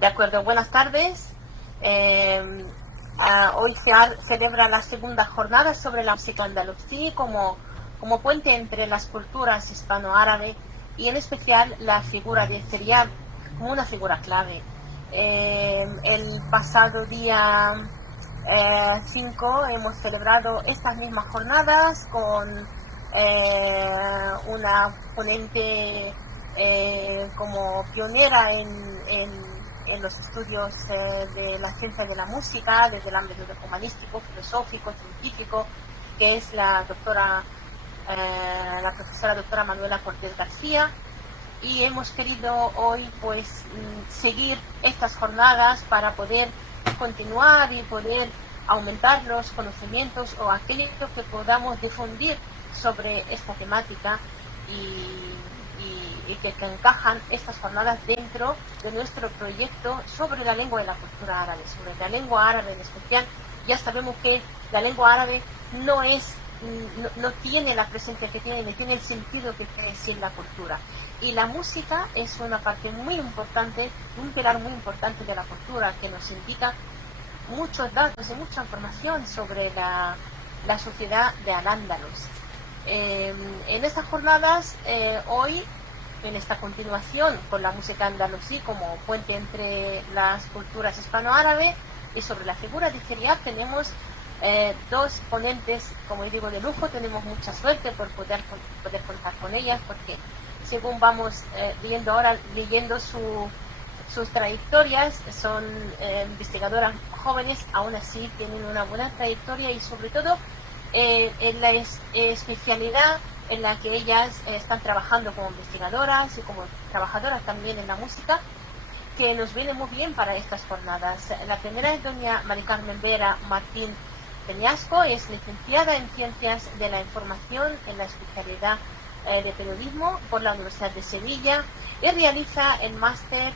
De acuerdo, buenas tardes. Hoy se celebra la segunda jornada sobre la música andalusí como puente entre las culturas hispano-árabe y en especial la figura de Serial como una figura clave. El pasado día 5 hemos celebrado estas mismas jornadas con una ponente como pionera en los estudios de la ciencia de la música, desde el ámbito humanístico, filosófico, científico, que es la profesora doctora Manuela Cortés García. Y hemos querido hoy pues seguir estas jornadas para poder continuar y poder aumentar los conocimientos o aquello que podamos difundir sobre esta temática y que encajan estas jornadas dentro de nuestro proyecto sobre la lengua y la cultura árabe, sobre la lengua árabe en especial. Ya sabemos que la lengua árabe no tiene la presencia que tiene, ni tiene el sentido que tiene sin la cultura. Y la música es una parte muy importante, un pilar muy importante de la cultura, que nos indica muchos datos y mucha información sobre la sociedad de Al-Ándalus. En estas jornadas, hoy, en esta continuación con la música andalusí como puente entre las culturas hispano-árabe y sobre la figura de Serial, tenemos dos ponentes, como digo, de lujo. Tenemos mucha suerte por poder contar con ellas, porque según vamos leyendo sus trayectorias, son investigadoras jóvenes, aún así tienen una buena trayectoria y sobre todo en la especialidad en la que ellas están trabajando como investigadoras y como trabajadoras también en la música, que nos viene muy bien para estas jornadas. La primera es doña Mari Carmen Vera Martín Peñasco, es licenciada en Ciencias de la Información en la especialidad de Periodismo por la Universidad de Sevilla y realiza el máster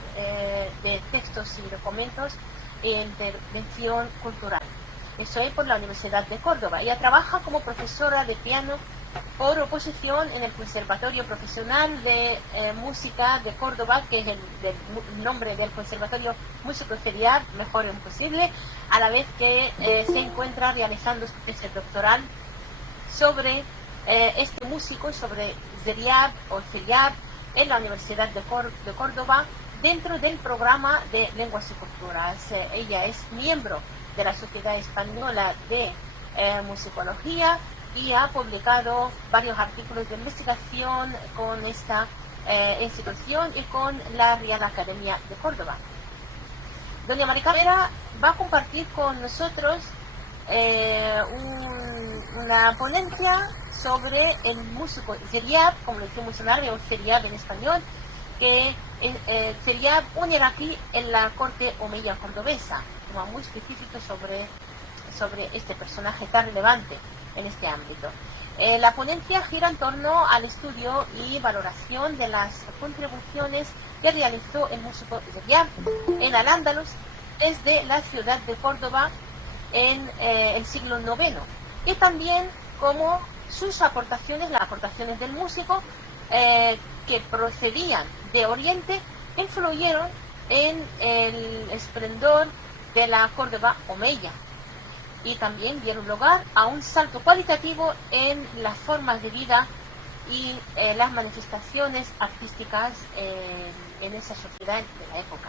de Textos y Documentos e Intervención Cultural. Eso es por la Universidad de Córdoba. Ella trabaja como profesora de piano por oposición en el Conservatorio Profesional de Música de Córdoba, que es el nombre del Conservatorio Músico Serial, mejor imposible, a la vez que se encuentra realizando su tesis doctoral sobre este músico, sobre Serial en la Universidad de Córdoba, dentro del programa de Lenguas y Culturas. Ella es miembro de la Sociedad Española de Musicología y ha publicado varios artículos de investigación con esta institución y con la Real Academia de Córdoba. Doña Mari Carmen va a compartir con nosotros una ponencia sobre el músico Serial, como le decimos en árabe, o Serial en español, que Serial un iraquí en la corte omeya cordobesa, como muy específico sobre este personaje tan relevante en este ámbito. La ponencia gira en torno al estudio y valoración de las contribuciones que realizó el músico Serial en Al-Ándalus desde la ciudad de Córdoba en el siglo IX, y también como sus aportaciones, las aportaciones del músico que procedían de Oriente, influyeron en el esplendor de la Córdoba omeya y también dieron lugar a un salto cualitativo en las formas de vida y las manifestaciones artísticas en esa sociedad de la época.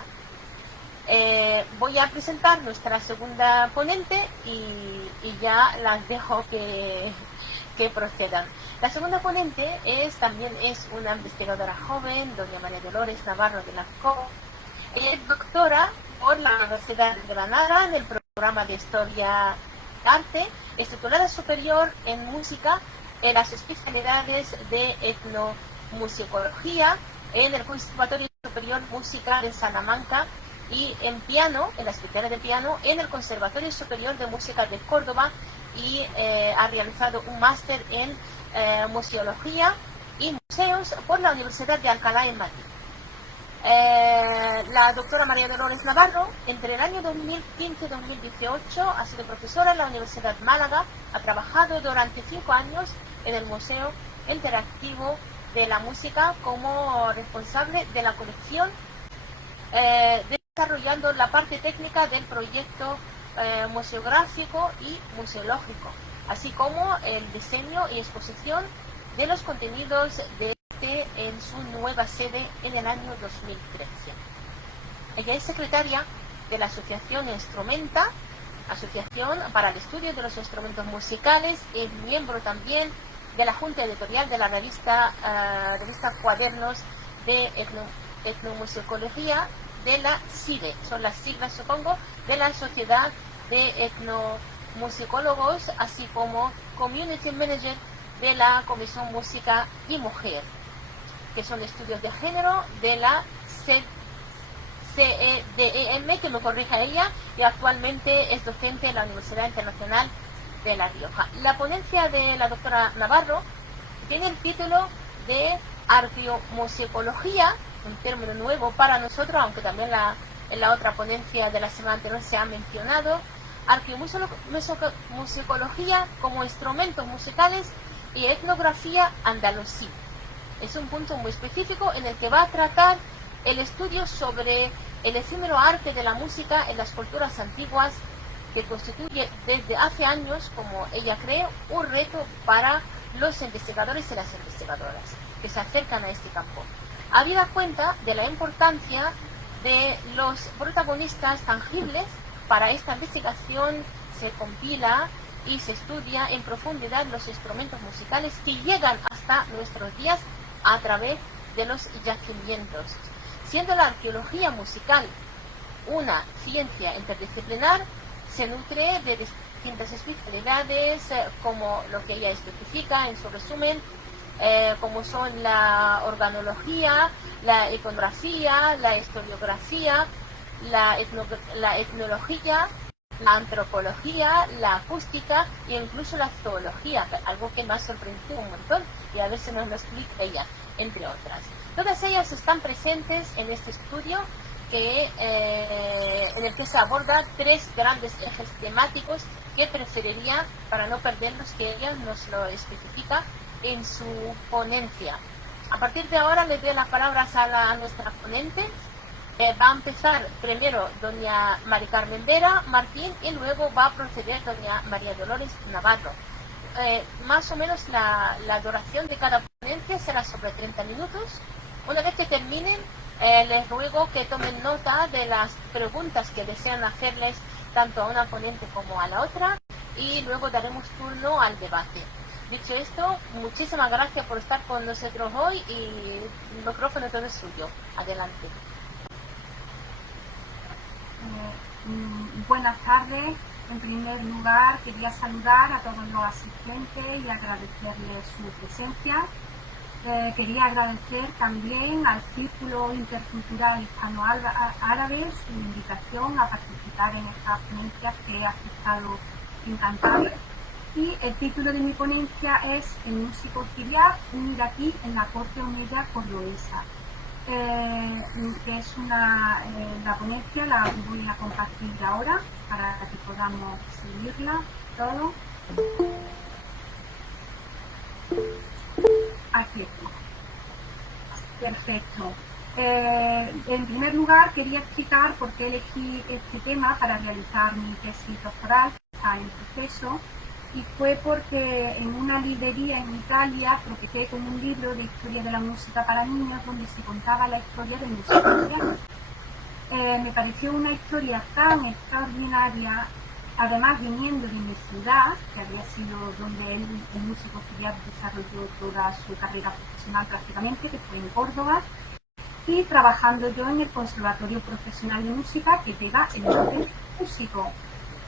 Voy a presentar nuestra segunda ponente y ya las dejo que procedan. La segunda ponente también es una investigadora joven, doña María Dolores Navarro de la Co. Es doctora por la Universidad de Granada en el programa de Historia Arte, es titulada superior en música en las especialidades de etnomusicología en el Conservatorio Superior de Música de Salamanca y en piano, en la especialidad de piano, en el Conservatorio Superior de Música de Córdoba, y ha realizado un máster en museología y museos por la Universidad de Alcalá en Madrid. La doctora María Dolores Navarro, entre el año 2015 y 2018, ha sido profesora en la Universidad Málaga, ha trabajado durante 5 años en el Museo Interactivo de la Música como responsable de la colección de desarrollando la parte técnica del proyecto museográfico y museológico, así como el diseño y exposición de los contenidos de este en su nueva sede en el año 2013. Ella es secretaria de la Asociación Instrumenta, Asociación para el Estudio de los Instrumentos Musicales, es miembro también de la Junta Editorial de la revista Cuadernos de Etnomusicología de la CIDE, son las siglas supongo, de la Sociedad de Etnomusicólogos, así como Community Manager de la Comisión Música y Mujer, que son estudios de género de la CEDEM, que me corrija ella, y actualmente es docente en la Universidad Internacional de La Rioja. La ponencia de la doctora Navarro tiene el título de Arqueomusicología, un término nuevo para nosotros, aunque también en la otra ponencia de la semana anterior se ha mencionado. Arqueomusicología como instrumentos musicales y etnografía andalusí. Es un punto muy específico en el que va a tratar el estudio sobre el efímero arte de la música en las culturas antiguas, que constituye desde hace años, como ella cree, un reto para los investigadores y las investigadoras que se acercan a este campo. Habida cuenta de la importancia de los protagonistas tangibles, para esta investigación se compila y se estudia en profundidad los instrumentos musicales que llegan hasta nuestros días a través de los yacimientos. Siendo la arqueología musical una ciencia interdisciplinar, se nutre de distintas especialidades, como lo que ella especifica en su resumen, como son la organología, la iconografía, la historiografía, la etnología, la antropología, la acústica e incluso la zoología, algo que me ha sorprendido un montón y a veces nos lo explica ella, entre otras. Todas ellas están presentes en este estudio en el que se abordan tres grandes ejes temáticos que preferiría, para no perderlos, que ella nos lo especifica en su ponencia. A partir de ahora le doy las palabras a nuestra ponente. Va a empezar primero doña Mari Carmen Vera Martín y luego va a proceder doña María Dolores Navarro. Más o menos la duración de cada ponencia será sobre 30 minutos. Una vez que terminen, les ruego que tomen nota de las preguntas que desean hacerles tanto a una ponente como a la otra, y luego daremos turno al debate. Dicho esto, muchísimas gracias por estar con nosotros hoy y el micrófono todo es suyo. Adelante. Buenas tardes. En primer lugar, quería saludar a todos los asistentes y agradecerles su presencia. Quería agradecer también al Círculo Intercultural Hispano-Árabe su invitación a participar en estas ponencias, que he aceptado encantado. Y el título de mi ponencia es El músico siriá, un iraquí en la corte omeya cordobesa. Que es la ponencia la voy a compartir ahora para que podamos seguirla todo. Aquí está. Perfecto. En primer lugar, quería explicar por qué elegí este tema para realizar mi tesis doctoral, que está en proceso, y fue porque en una librería en Italia tropecé con un libro de historia de la música para niños donde se contaba la historia del músico siriano. Me pareció una historia tan extraordinaria, además viniendo de mi ciudad, que había sido donde el músico siriano desarrolló toda su carrera profesional prácticamente, que fue en Córdoba, y trabajando yo en el Conservatorio Profesional de Música, que lleva el nombre de músico.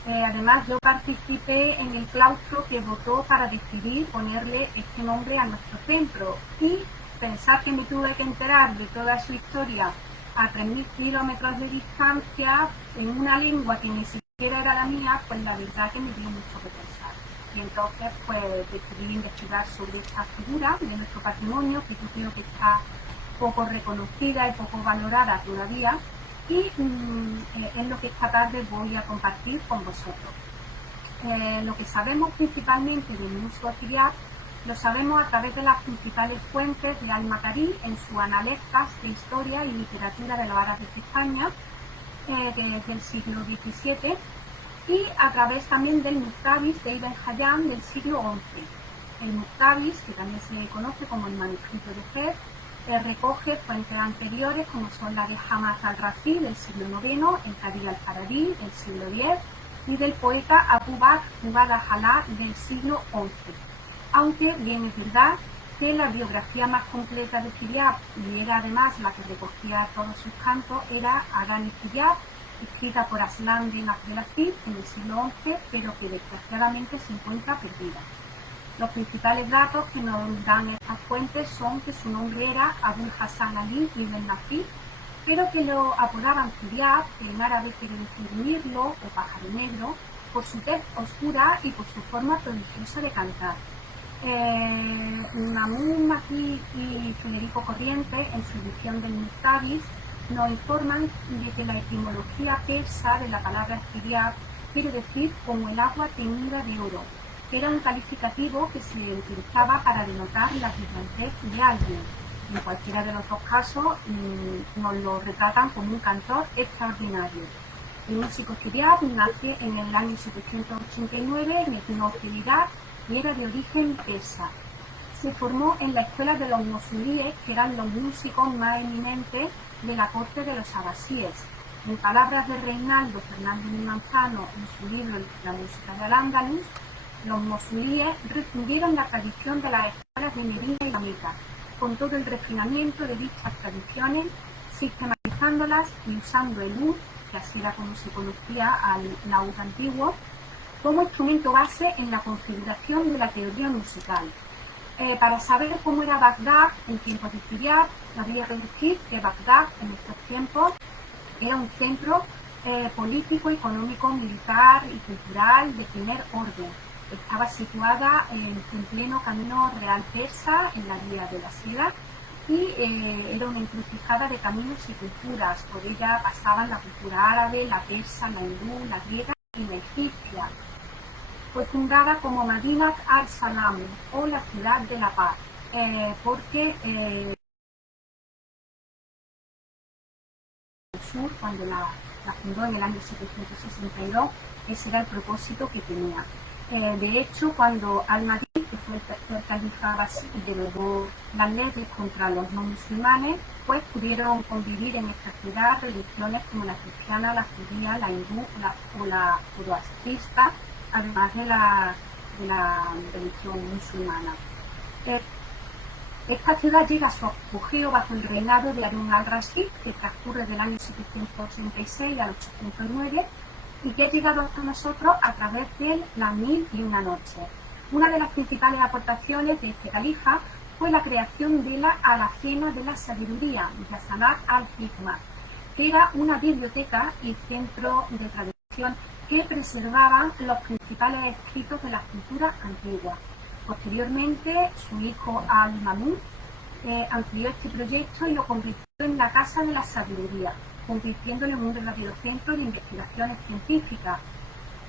Además, yo participé en el claustro que votó para decidir ponerle este nombre a nuestro centro, y pensar que me tuve que enterar de toda su historia a 3.000 kilómetros de distancia en una lengua que ni siquiera era la mía, pues la verdad que me dio mucho que pensar. Y entonces pues decidí investigar sobre esta figura de nuestro patrimonio, que yo creo que está poco reconocida y poco valorada todavía, y es lo que esta tarde voy a compartir con vosotros. Lo que sabemos principalmente del músico siriá lo sabemos a través de las principales fuentes de Al-Makari en su Analectas de Historia y Literatura de los Árabes de España, del siglo XVII, y a través también del Muktabis de Ibn Hayyan del siglo XI. El Muktabis, que también se conoce como el manuscrito de Fez, recoge fuentes anteriores como son la de Hamad al-Razi del siglo IX, el Qadir al-Farabi del siglo X y del poeta Abu Bakr Ubada-Jalá del siglo XI. Aunque bien es verdad que la biografía más completa de Firyab, y era además la que recogía todos sus cantos, era Agani Firyab, escrita por Aslan bin Abdelaziz en el siglo XI, pero que desgraciadamente se encuentra perdida. Los principales datos que nos dan estas fuentes son que su nombre era Abul Hasan Ali ibn Nafi, pero que lo apodaban Firyab, que en árabe quiere decir mirlo o pájaro negro, por su tez oscura y por su forma prodigiosa de cantar. Mahmud Mahdi y Federico Corriente, en su edición del Muktabis, nos informan de que la etimología persa de la palabra Firyab quiere decir como el agua teñida de oro, que era un calificativo que se utilizaba para denotar la brillantez de alguien. En cualquiera de los dos casos nos lo retratan como un cantor extraordinario. El músico Firyab nace en el año 789 en el Irak y era de origen persa. Se formó en la escuela de los mosulíes, que eran los músicos más eminentes de la corte de los abasíes. En palabras de Reinaldo Fernández y Manzano en su libro La música de Al-Ándalus, los mosulíes refundieron la tradición de las escuelas de Medina y la Meca, con todo el refinamiento de dichas tradiciones, sistematizándolas y usando el ud, que así era como se conocía al laúd antiguo, como instrumento base en la configuración de la teoría musical. Para saber cómo era Bagdad en tiempos de Firyab, habría que decir que Bagdad en estos tiempos era un centro político, económico, militar y cultural de primer orden. Estaba situada en pleno camino real persa, en la vía de la seda, y era una encrucijada de caminos y culturas. Por ella pasaban la cultura árabe, la persa, la hindú, la griega y la egipcia. Fue fundada como Madinat al-Salam, o la ciudad de la paz, porque el sur, cuando la fundó en el año 762, ese era el propósito que tenía. De hecho, cuando Al-Mahdi, que fue el tercer califa abasí, derogó las leyes contra los no musulmanes, pues pudieron convivir en esta ciudad religiones como la cristiana, la judía, la hindú o la zoroastrista, además de la religión musulmana. Esta ciudad llega a su apogeo bajo el reinado de Harún al-Rashid, que transcurre del año 786 al 809, y que ha llegado hasta nosotros a través de las 1001 noches. Una de las principales aportaciones de este califa fue la creación de la Alacena de la Sabiduría, Yasanat al-Hikmah, que era una biblioteca y centro de tradición que preservaban los principales escritos de la cultura antigua. Posteriormente, su hijo Al-Mamun amplió este proyecto y lo convirtió en la Casa de la Sabiduría, convirtiéndolo en un verdadero centro de investigaciones científicas.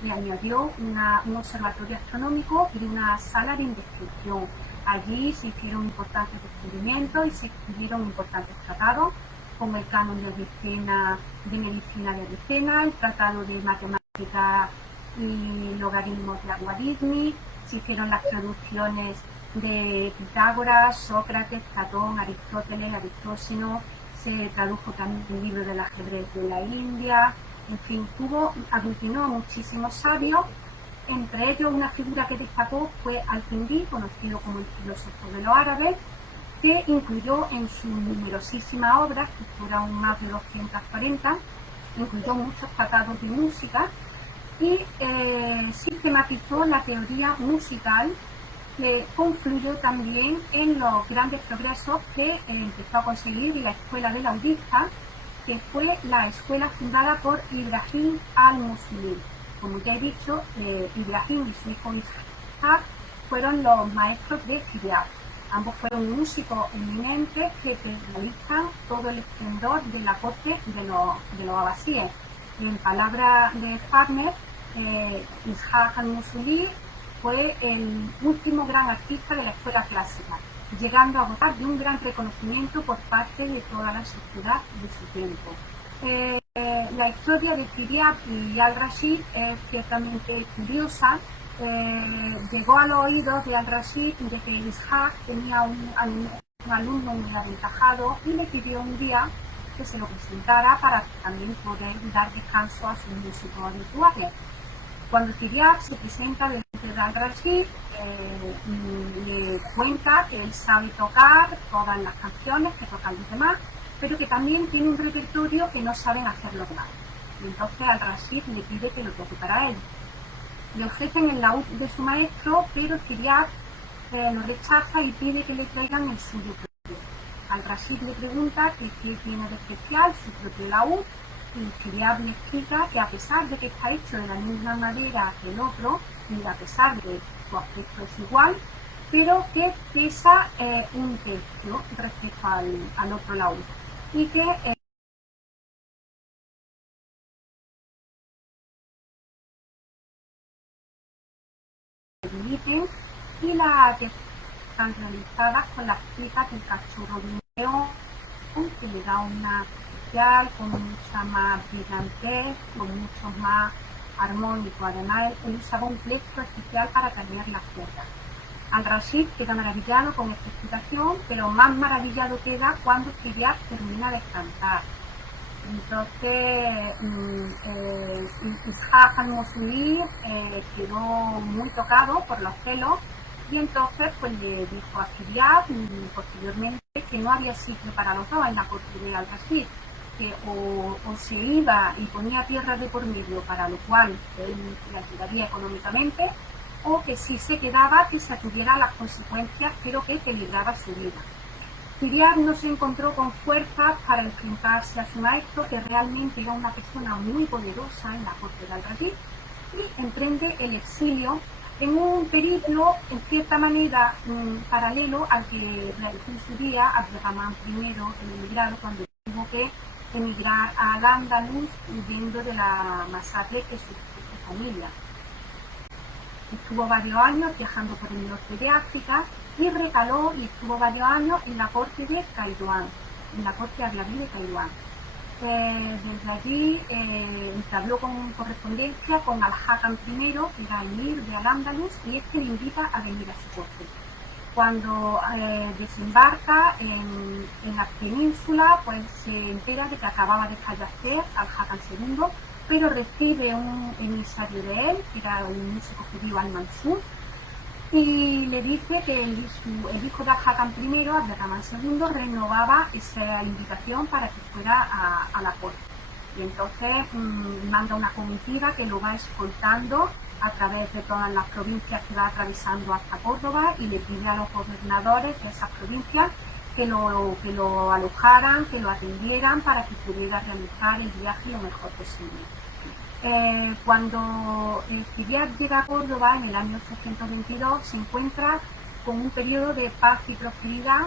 Le añadió un observatorio astronómico y una sala de investigación. Allí se hicieron importantes descubrimientos y se escribieron importantes tratados, como el Canon de Avicena, de Medicina de Avicena, el Tratado de Matemática y Logaritmos de Al-Khwarizmi. Se hicieron las traducciones de Pitágoras, Sócrates, Platón, Aristóteles, Aristóxeno. Se tradujo también un libro del ajedrez de la India. En fin, aglutinó a muchísimos sabios. Entre ellos, una figura que destacó fue Al-Kindi, conocido como el filósofo de los árabes, que incluyó en sus numerosísimas obras, que fueron más de 240, incluyó muchos tratados de música y sistematizó la teoría musical, que confluyó también en los grandes progresos que empezó a conseguir la escuela de laudista, que fue la escuela fundada por Ibrahim al-Musuli. Como ya he dicho, Ibrahim y su hijo Ishaq fueron los maestros de Firyab. Ambos fueron músicos eminentes que realizan todo el esplendor de la corte de los abasíes. En palabras de Farmer, Ishaq al-Musuli fue el último gran artista de la escuela clásica, llegando a gozar de un gran reconocimiento por parte de toda la sociedad de su tiempo. La historia de Firyab y Al-Rashid es ciertamente curiosa. Llegó a los oídos de Al-Rashid de que Ishaq tenía un alumno muy aventajado y le pidió un día que se lo presentara para también poder dar descanso a sus músicos habituales. Cuando Firyab se presenta delante de Al-Rashid, le cuenta que él sabe tocar todas las canciones que tocan los demás, pero que también tiene un repertorio que no saben hacer los demás. Y entonces Al-Rashid le pide que lo toque para él. Le ofrecen el laúd de su maestro, pero Firyab lo rechaza y pide que le traigan el suyo propio. Al-Rashid le pregunta que qué tiene de especial su propio laúd, y Firyab le explica que a pesar de que está hecho de la misma madera que el otro, y a pesar de que su aspecto es igual, pero que pesa un tercio respecto al otro laúd. Y que se dividen y las están realizadas con las piezas del cachorro de un león, que le da una especial, con mucha más brillantez, con mucho más armónico. Además, él usaba un plectro especial para tañer las cuerdas. Al-Rashid queda maravillado con esta explicación, pero más maravillado queda cuando Firyab termina de cantar. Entonces, Ishaq al-Mosuli quedó muy tocado por los celos y entonces pues le dijo a Firyab posteriormente que no había sitio para los dos en la corte de Al-Rashid, que o se iba y ponía tierra de por medio, para lo cual él le ayudaría económicamente, o que si se quedaba que se atuviera las consecuencias, pero que peligraba su vida. Firyab no se encontró con fuerzas para enfrentarse a su maestro, que realmente era una persona muy poderosa en la corte de Al-Rashid, y emprende el exilio en un periplo, en cierta manera, paralelo al que realizó en su día Abderramán I, el emigrado, cuando tuvo que emigrar a Al-Ándalus huyendo de la masacre que sufrió su familia. Estuvo varios años viajando por el norte de África y recaló y estuvo varios años en la corte de Kairouan, en la corte aglaví de Kairouan. Desde allí entabló con correspondencia con Al-Hakam I, que era emir de Al-Ándalus, y este le invita a venir a su corte. Cuando desembarca en la península, pues se entera de que acababa de fallecer Al-Hakam II, pero recibe un emisario de él, que era un músico judío Al-Mansur, y le dice que el hijo de Al-Hakam I, Abderramán II, renovaba esa invitación para que fuera a la corte. Y entonces manda una comitiva que lo va escoltando a través de todas las provincias que va atravesando hasta Córdoba, y le pide a los gobernadores de esas provincias que lo alojaran, que lo atendieran para que pudiera realizar el viaje lo mejor posible. Cuando Firyab llega a Córdoba en el año 822, se encuentra con un periodo de paz y prosperidad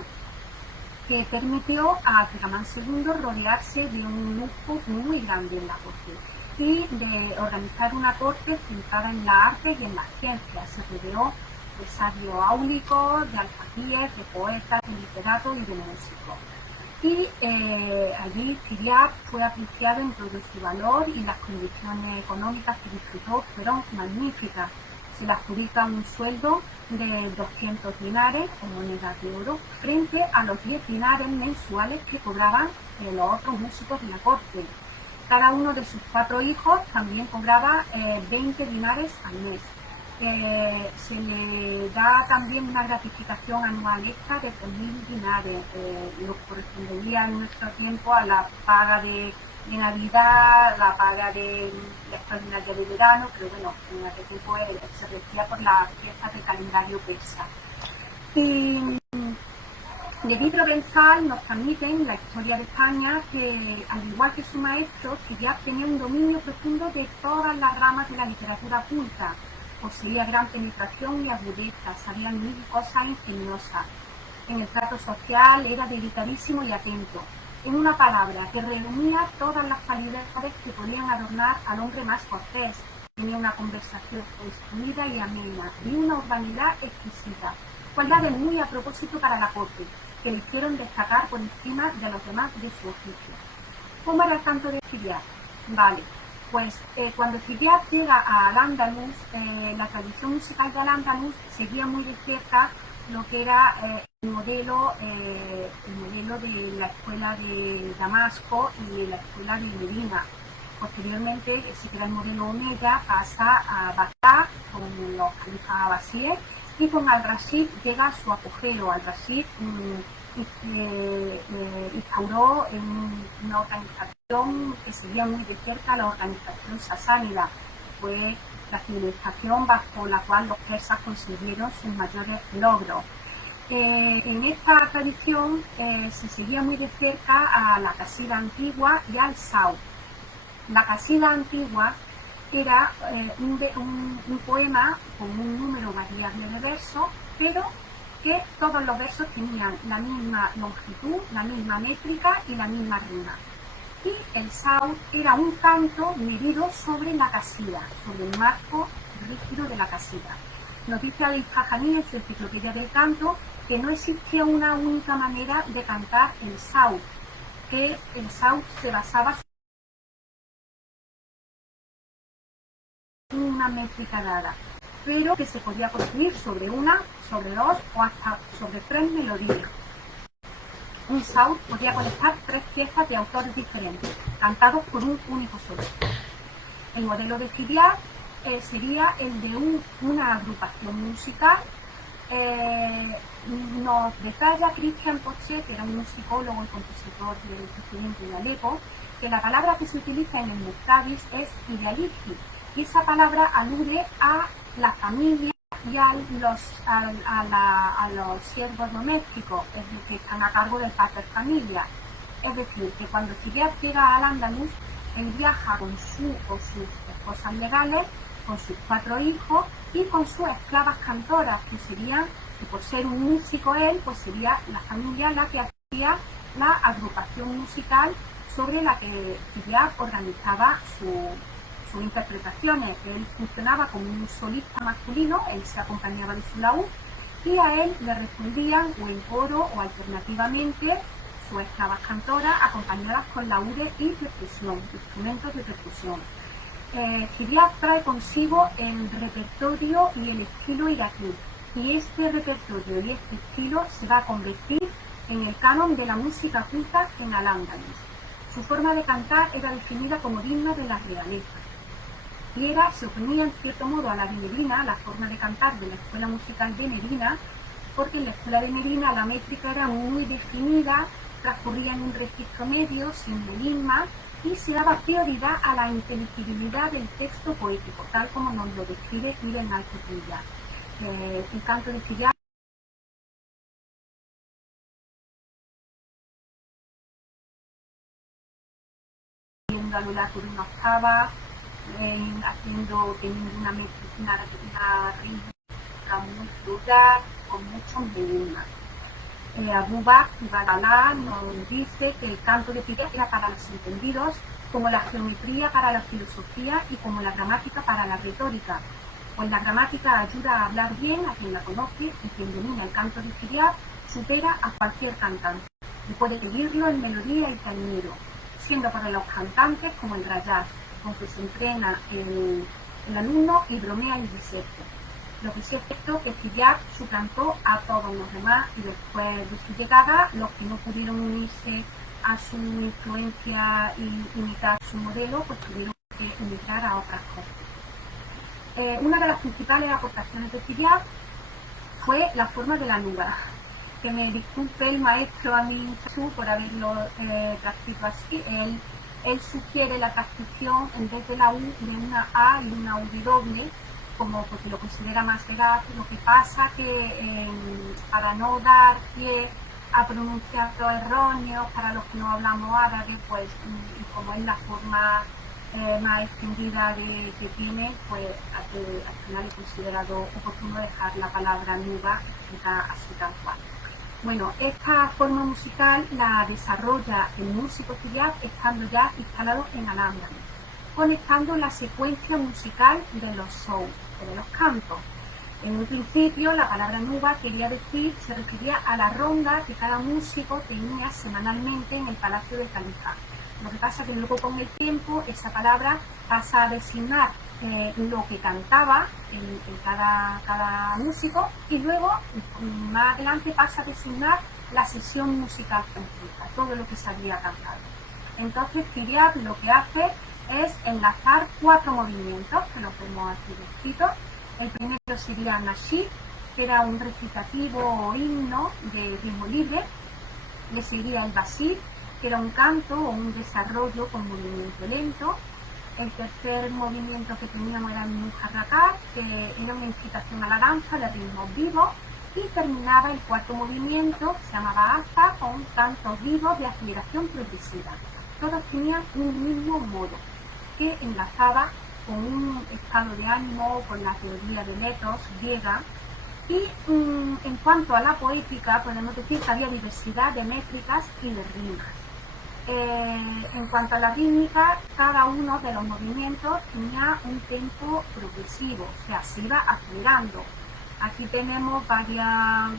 que permitió a Abderramán II rodearse de un lujo muy grande en la corte y de organizar una corte centrada en la arte y en las ciencias. Se rodeó de sabios áulicos, de alfaquíes, de poetas, de literatos y de músicos. Y allí Firyab fue apreciado en todo su valor, y las condiciones económicas que disfrutó fueron magníficas. Se le adjudica un sueldo de 200 dinares o monedas de oro frente a los 10 dinares mensuales que cobraban los otros músicos de la corte. Cada uno de sus 4 hijos también cobraba 20 dinares al mes. Se le da también una gratificación anual extra de 3.000 dinares, lo que correspondería en nuestro tiempo a la paga de Navidad, la paga de la extraordinaria de verano, pero bueno, en aquel tiempo se regía por las fiestas del calendario persa. Y de Vidro Benzal nos transmiten la historia de España que, al igual que su maestro, Firyab tenía un dominio profundo de todas las ramas de la literatura culta. Poseía gran penetración y agudeza, sabía mil cosas ingeniosas. En el trato social era delicadísimo y atento. En una palabra, que reunía todas las cualidades que podían adornar al hombre más cortés. Tenía una conversación instruida y amena, y una urbanidad exquisita. Cualidades muy a propósito para la corte, que le hicieron destacar por encima de los demás de su oficio. ¿Cómo era el canto de Fidias? Vale, pues cuando Fidias llega a Al-Ándalus, la tradición musical de Al-Ándalus seguía muy de cerca lo que era el modelo de la escuela de Damasco y la escuela de Medina. Posteriormente se crea el modelo Omeya, pasa a Bagdad con los califas abasíes y con Al-Rashid llega a su apogeo. Al-Rashid instauró una organización que seguía muy de cerca la organización sasánida. Fue la civilización bajo la cual los persas consiguieron sus mayores logros. En esta tradición se seguía muy de cerca a la Casida antigua y al Saud. La Casida antigua era un poema con un número variable de versos, pero que todos los versos tenían la misma longitud, la misma métrica y la misma rima. Y el Saud era un canto medido sobre la casida, sobre el marco rígido de la casida. Nos dice Al-Isfahani en su enciclopedia del canto que no existía una única manera de cantar el Saud, que el Saud se basaba en una métrica dada, pero que se podía construir sobre una, sobre dos o hasta sobre 3 melodías. Un Saud podía conectar 3 piezas de autores diferentes, cantados por un único solista. El modelo de Fidias sería el de una agrupación musical. Nos detalla Christian Pochet, que era un musicólogo y compositor del presidente de Alepo, que la palabra que se utiliza en el Muqtabis es idealisti, y esa palabra alude a la familia y a los siervos domésticos, es decir, que están a cargo del pater familia. Es decir, que cuando Fidias llega al Andaluz, él viaja con sus esposas legales, con sus 4 hijos y con sus esclavas cantoras, que serían, y por ser un músico él, pues sería la familia la que hacía la agrupación musical sobre la que Fidias organizaba sus interpretaciones. Él funcionaba como un solista masculino, él se acompañaba de su laúd y a él le respondían o en coro o alternativamente sus esclavas cantoras acompañadas con laúdes y percusión, instrumentos de percusión. Fidias trae consigo el repertorio y el estilo iraquí, y este repertorio y este estilo se va a convertir en el canon de la música culta en Al-Ándalus. Su forma de cantar era definida como digna de la realeza y se oponía en cierto modo a la de Medina, la forma de cantar de la escuela musical de Medina, porque en la escuela de Medina la métrica era muy definida, transcurría en un registro medio, sin melisma, y se daba prioridad a la inteligibilidad del texto poético, tal como nos lo describe Ibn al-Qutiyya. El canto de Fidias a lo largo de una octava, teniendo una rítmica muy fluida, con muchos melismas. Abu Bakr Badalá nos dice que el canto de Fidias era para los entendidos, como la geometría para la filosofía y como la gramática para la retórica. Pues la gramática ayuda a hablar bien a quien la conoce, y quien domina el canto de Fidias supera a cualquier cantante y puede pedirlo en melodía y tañido, siendo para los cantantes como el rayaz, con que se entrena el alumno y bromea el discípulo. Lo que sí es cierto que Fidias suplantó a todos los demás, y después de su llegada, los que no pudieron unirse a su influencia y imitar su modelo, pues tuvieron que imitar a otras cosas. Una de las principales aportaciones de Fidias fue la forma de la nuba. Que me disculpe el maestro Amin Chachu por haberlo transcrito así. Él sugiere la transcripción en vez de la U de una A y una W, como porque lo considera más veraz. Lo que pasa que para no dar pie a pronunciarlo erróneo para los que no hablamos árabe, pues como es la forma más extendida que tiene, pues al final he considerado oportuno dejar la palabra nuba escrita así tal cual. Bueno, esta forma musical la desarrolla el músico Fidias estando ya instalado en Al-Ándalus, conectando la secuencia musical de los soul, de los cantos. En un principio, la palabra nuba se refería a la ronda que cada músico tenía semanalmente en el palacio del califa. Lo que pasa es que luego con el tiempo esa palabra pasa a designar lo que cantaba en cada músico, y luego más adelante pasa a designar la sesión musical completa, todo lo que se había cantado. Entonces Kiriak lo que hace es enlazar 4 movimientos, que los vemos aquí descritos. El primero sería Nashid, que era un recitativo o himno de ritmo libre. Le seguiría el Basid, que era un canto o un desarrollo con movimiento lento. El tercer movimiento que teníamos era el Muharrakat, que era una incitación a la danza de ritmos vivos. Y terminaba el cuarto movimiento, se llamaba Aza, con cantos vivos de aceleración progresiva. Todos tenían un mismo modo, que enlazaba con un estado de ánimo, con la teoría de Letos griega. Y en cuanto a la poética, podemos decir que había diversidad de métricas y de rimas. En cuanto a la rítmica, cada uno de los movimientos tenía un tempo progresivo, o sea, se iba acelerando. Aquí tenemos varias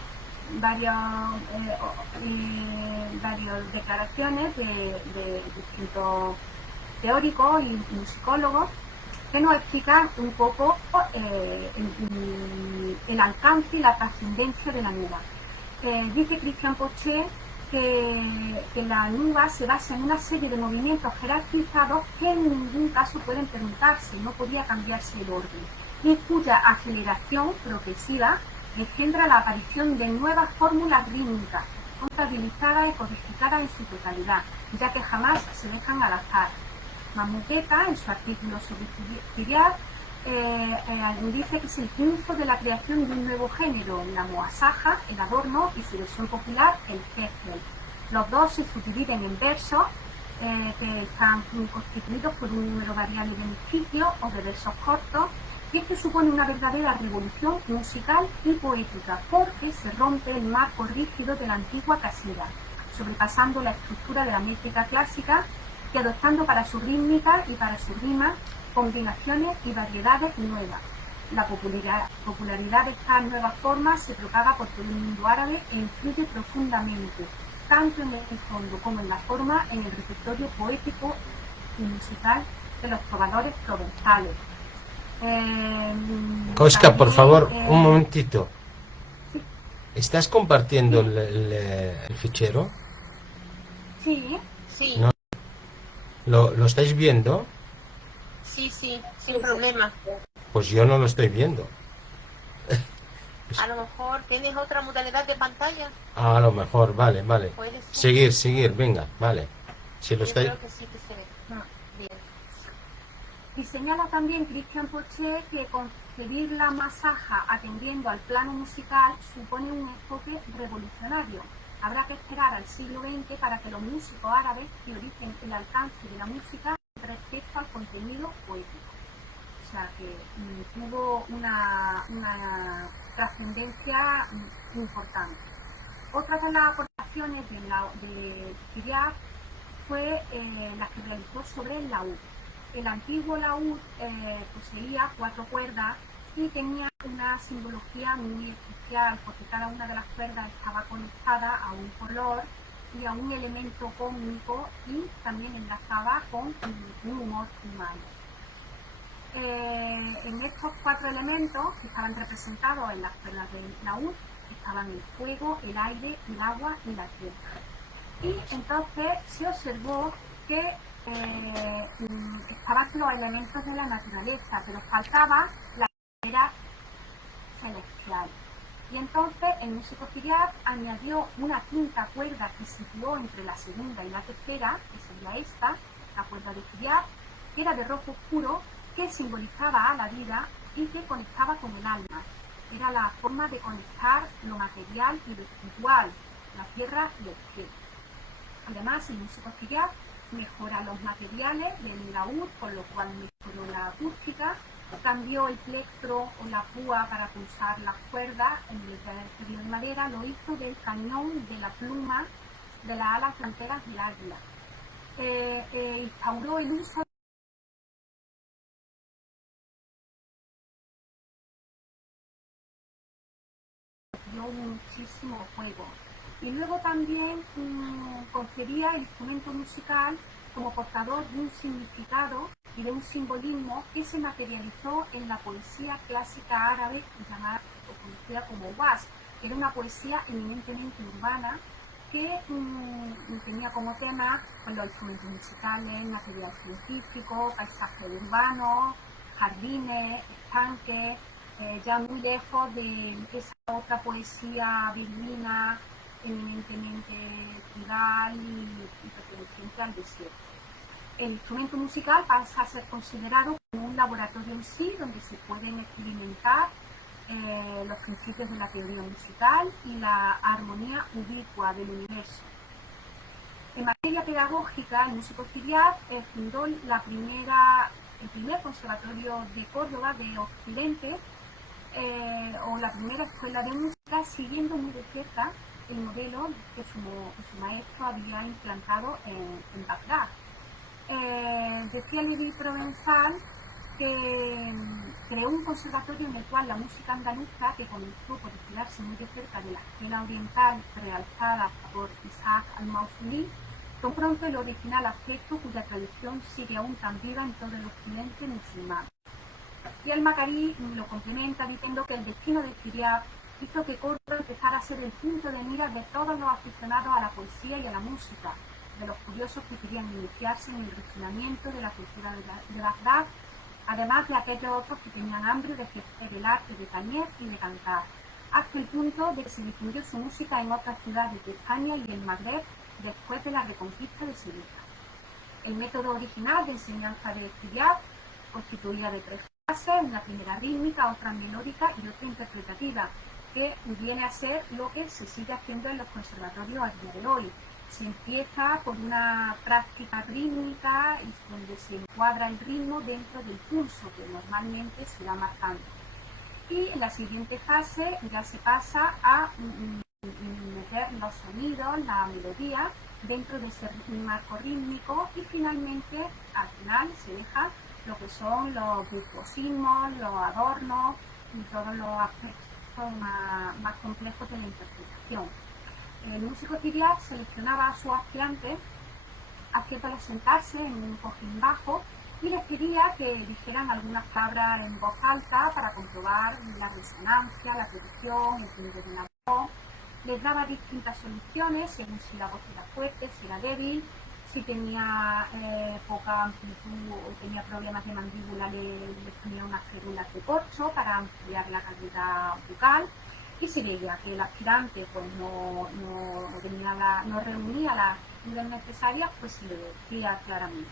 declaraciones de distintos teóricos y musicólogos que nos explican un poco el alcance y la trascendencia de la nuba. Dice Christian Pochet que la nuba se basa en una serie de movimientos jerarquizados que en ningún caso pueden permutarse, no podía cambiarse el orden, y cuya aceleración progresiva engendra la aparición de nuevas fórmulas rítmicas, contabilizadas y codificadas en su totalidad, ya que jamás se dejan al azar. Mamuketa, en su artículo sobre Kiriak, dice que es el triunfo de la creación de un nuevo género, la moasaja, el adorno, y su versión popular, el hezkel. Los dos se subdividen en versos que están constituidos por un número variable de municipios o de versos cortos, y esto supone una verdadera revolución musical y poética, porque se rompe el marco rígido de la antigua casilla, sobrepasando la estructura de la métrica clásica y adoptando para su rítmica y para su rima combinaciones y variedades nuevas. La popularidad de estas nuevas formas se propaga por todo el mundo árabe e influye profundamente, tanto en el fondo como en la forma, en el repertorio poético y musical de los trovadores provenzales. Koska, por favor, un momentito. Sí. ¿Estás compartiendo el fichero? Sí. Sí, No. ¿Lo estáis viendo? sí, sin problema. Pues yo no lo estoy viendo. A lo mejor tienes otra modalidad de pantalla. A lo mejor, vale. Puede ser. Seguir, venga, vale. Si lo Yo estáis... creo que sí que se ve. Bien. Y señala también Christian Pochet que concebir la masaja atendiendo al plano musical supone un enfoque revolucionario. Habrá que esperar al siglo XX para que los músicos árabes prioricen el alcance de la música respecto al contenido poético. O sea que tuvo una trascendencia importante. Otra de las aportaciones de Kiriak fue la que realizó sobre el laúd. El antiguo laúd poseía 4 cuerdas y tenía una simbología muy especial, porque cada una de las cuerdas estaba conectada a un color y a un elemento cósmico, y también enlazaba con un humor humano. En estos 4 elementos que estaban representados en las cuerdas del laúd estaban el fuego, el aire, el agua y la tierra. Y entonces se observó que estaban los elementos de la naturaleza, pero faltaba la esfera celestial. Y entonces el músico Kiriak añadió una quinta cuerda que situó entre la segunda y la tercera, que sería esta, la cuerda de Kiriak, que era de rojo oscuro, que simbolizaba a la vida y que conectaba con el alma. Era la forma de conectar lo material y lo espiritual, la tierra y el cielo. Además, el músico Kiriak mejora los materiales del laúd, con lo cual mejoró la acústica, cambió el plectro o la púa para pulsar las cuerdas, en vez de haber sido de madera, lo hizo del cañón de la pluma de las alas delanteras del águila. Instauró el uso dio muchísimo juego. Y luego también concebía el instrumento musical como portador de un significado y de un simbolismo que se materializó en la poesía clásica árabe llamada o conocida como wasf, que era una poesía eminentemente urbana que tenía como tema pues, los instrumentos musicales, material científico, paisajes urbanos, jardines, estanques, ya muy lejos de esa otra poesía beduina eminentemente tribal y perteneciente al desierto. El instrumento musical pasa a ser considerado como un laboratorio en sí, donde se pueden experimentar los principios de la teoría musical y la armonía ubicua del universo. En materia pedagógica, el músico Ciriac fundó el primer conservatorio de Córdoba de Occidente, o la primera escuela de música, siguiendo muy de cerca el modelo que su maestro había implantado en Bagdad. Decía Levi Provenzal que creó un conservatorio en el cual la música andaluza, que comenzó por estudiarse muy de cerca de la escuela oriental realzada por Isaac al-Mausuli, tomó pronto el original aspecto cuya tradición sigue aún tan viva en todo el occidente musulmán. Y al-Macari lo complementa diciendo que el destino de Ciriac hizo que Córdoba empezara a ser el punto de mira de todos los aficionados a la poesía y a la música, de los curiosos que querían iniciarse en el refinamiento de la cultura de Bagdad, además de aquellos otros que tenían hambre de ejercer el arte de tañer y de cantar, hasta el punto de que se difundió su música en otras ciudades de España y el Magreb después de la reconquista de Sevilla. El método original de enseñanza de Ciriac constituía de 3 fases, una primera rítmica, otra melódica y otra interpretativa, que viene a ser lo que se sigue haciendo en los conservatorios a día de hoy. Se empieza por una práctica rítmica donde se encuadra el ritmo dentro del pulso que normalmente se va marcando. Y en la siguiente fase ya se pasa a meter los sonidos, la melodía, dentro de ese marco rítmico y finalmente, al final, se deja lo que son los virtuosismos, los adornos y todos los aspectos más complejos de la interpretación. El músico Ciriac seleccionaba a sus aspirantes haciéndolos sentarse en un cojín bajo y les pedía que dijeran algunas palabras en voz alta para comprobar la resonancia, la producción, el sonido de una voz. Les daba distintas soluciones según si la voz era fuerte, si era débil, si tenía poca amplitud o tenía problemas de mandíbula, les ponía unas férulas de corcho para ampliar la calidad vocal. Y se veía que el aspirante pues, no reunía las actitudes necesarias, pues se le decía claramente.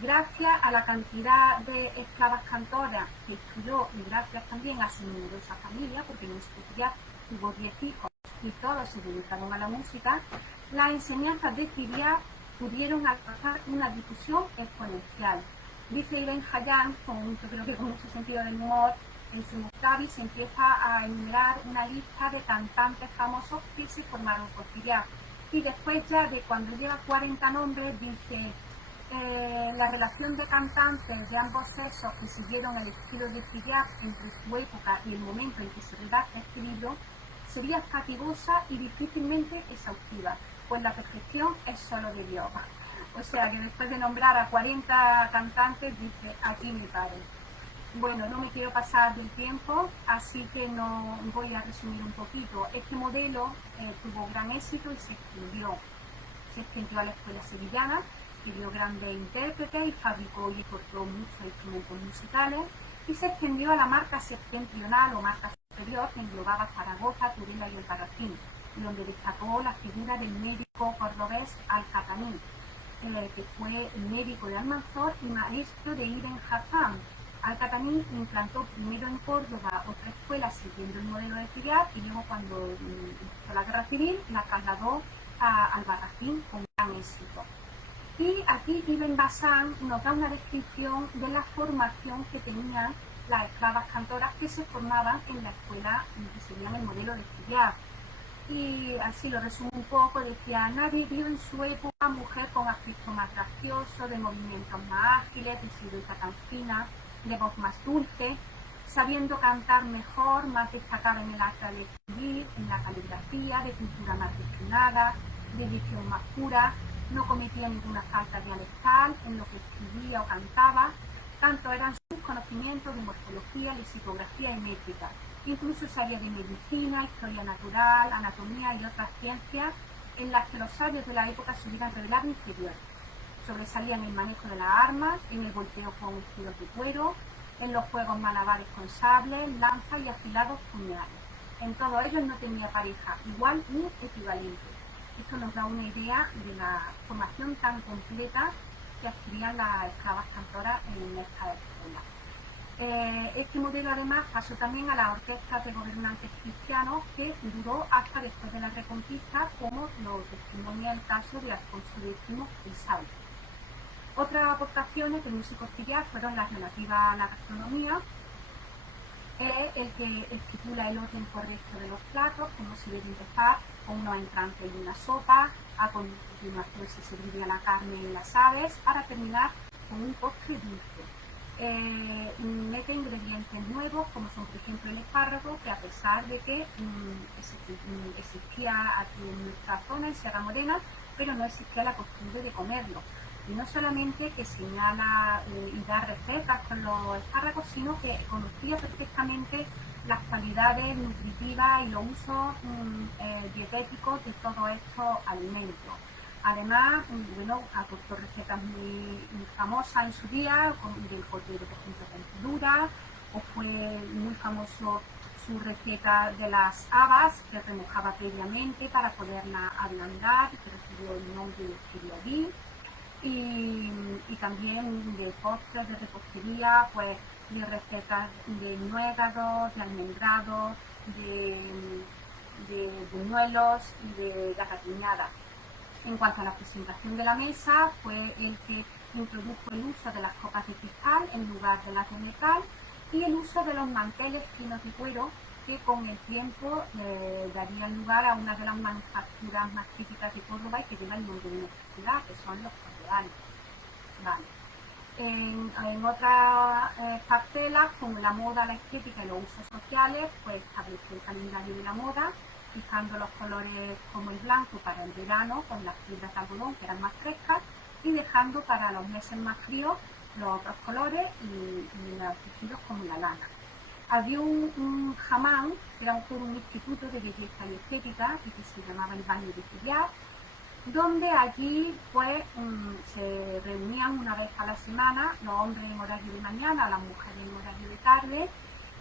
Gracias a la cantidad de esclavas cantoras que estudió y gracias también a su numerosa familia, porque en su ya tuvo 10 hijos y todos se dedicaron a la música, las enseñanzas de Ciriac pudieron alcanzar una difusión exponencial. Dice Ibn Hayyan, yo creo que con mucho sentido del humor, en su Muqtabi se empieza a enumerar una lista de cantantes famosos que se formaron por Ciriac. Y después ya de cuando lleva 40 nombres, dice la relación de cantantes de ambos sexos que siguieron el estilo de Ciriac entre su época y el momento en que se redacta este libro sería fatigosa y difícilmente exhaustiva, pues la perfección es solo de Dios. O sea que después de nombrar a 40 cantantes, dice, aquí me paro. Bueno, no me quiero pasar del tiempo, así que no voy a resumir un poquito. Este modelo tuvo gran éxito y se extendió a la escuela sevillana, que dio grandes intérpretes y fabricó y cortó muchos instrumentos musicales, y se extendió a la marca septentrional o marca superior, que englobaba Zaragoza, Tudela y el Barracín, donde destacó la figura del médico cordobés Al-Qataní, que fue médico de Almanzor y maestro de Ibn Hazm. Al-Qataní implantó primero en Córdoba otra escuela siguiendo el modelo de Ciriac y luego cuando empezó la guerra civil la trasladó al Barracín con gran éxito. Y aquí Ibn Bazán nos da una descripción de la formación que tenían las esclavas cantoras que se formaban en la escuela que seguían el modelo de Ciriac. Y así lo resumo un poco, decía, nadie vio en su época mujer con aspecto más gracioso, de movimientos más ágiles, de silueta tan fina, de voz más dulce, sabiendo cantar mejor, más destacada en el arte de escribir, en la caligrafía, de pintura más refinada, de edición más pura, no cometía ninguna falta dialectal en lo que escribía o cantaba, tanto eran sus conocimientos de morfología, lexicografía y métrica. Incluso sabía de medicina, historia natural, anatomía y otras ciencias en las que los sabios de la época se hubieran revelado inferiores. Sobresalía en el manejo de las armas, en el golpeo con estilos de cuero, en los juegos malabares con sables, lanzas y afilados puñales. En todos ellos no tenía pareja igual ni equivalente. Esto nos da una idea de la formación tan completa que adquirían las esclavas cantoras en esta escuela. Este modelo además pasó también a las orquestas de gobernantes cristianos, que duró hasta después de la Reconquista, como lo testimonia el caso de Alfonso X el Sabio. Otras aportaciones del músico costillar fueron las relativas a la gastronomía, el que estipula el orden correcto de los platos, cómo se debe empezar con unos entrantes y una sopa, a continuación se serviría la carne y las aves, para terminar con un postre dulce. Mete ingredientes nuevos, como son por ejemplo el espárrago, que a pesar de que existía aquí en nuestra zona, en Sierra Morena, pero no existía la costumbre de comerlo. Y no solamente que señala y da recetas con los espárragos, sino que conocía perfectamente las cualidades nutritivas y los usos dietéticos de todos estos alimentos. Además, bueno, aportó recetas muy famosas en su día, como del cordero, por ejemplo, con verdura, o fue muy famoso su receta de las habas, que remojaba previamente para poderla ablandar, que recibió el nombre de kiriadí. Y también de postres, de repostería, pues de recetas de nuegados, de almendrados, de buñuelos y de gazapinadas. En cuanto a la presentación de la mesa, fue el que introdujo el uso de las copas de cristal en lugar de las de metal y el uso de los manteles finos de cuero, que con el tiempo darían lugar a una de las manufacturas más típicas de Córdoba y que lleva el nombre de nuestra ciudad, que son los cordeales. Vale. En otras parcelas, como la moda, la estética y los usos sociales, pues estableció el calendario de la moda, fijando los colores como el blanco para el verano, con las fibras de algodón que eran más frescas, y dejando para los meses más fríos los otros colores y los tejidos como la lana. Había un hamam, que era un instituto de belleza y estética, y que se llamaba el Baño de Fillar, donde allí pues se reunían una vez a la semana, los hombres en horario de mañana, las mujeres en horario de tarde,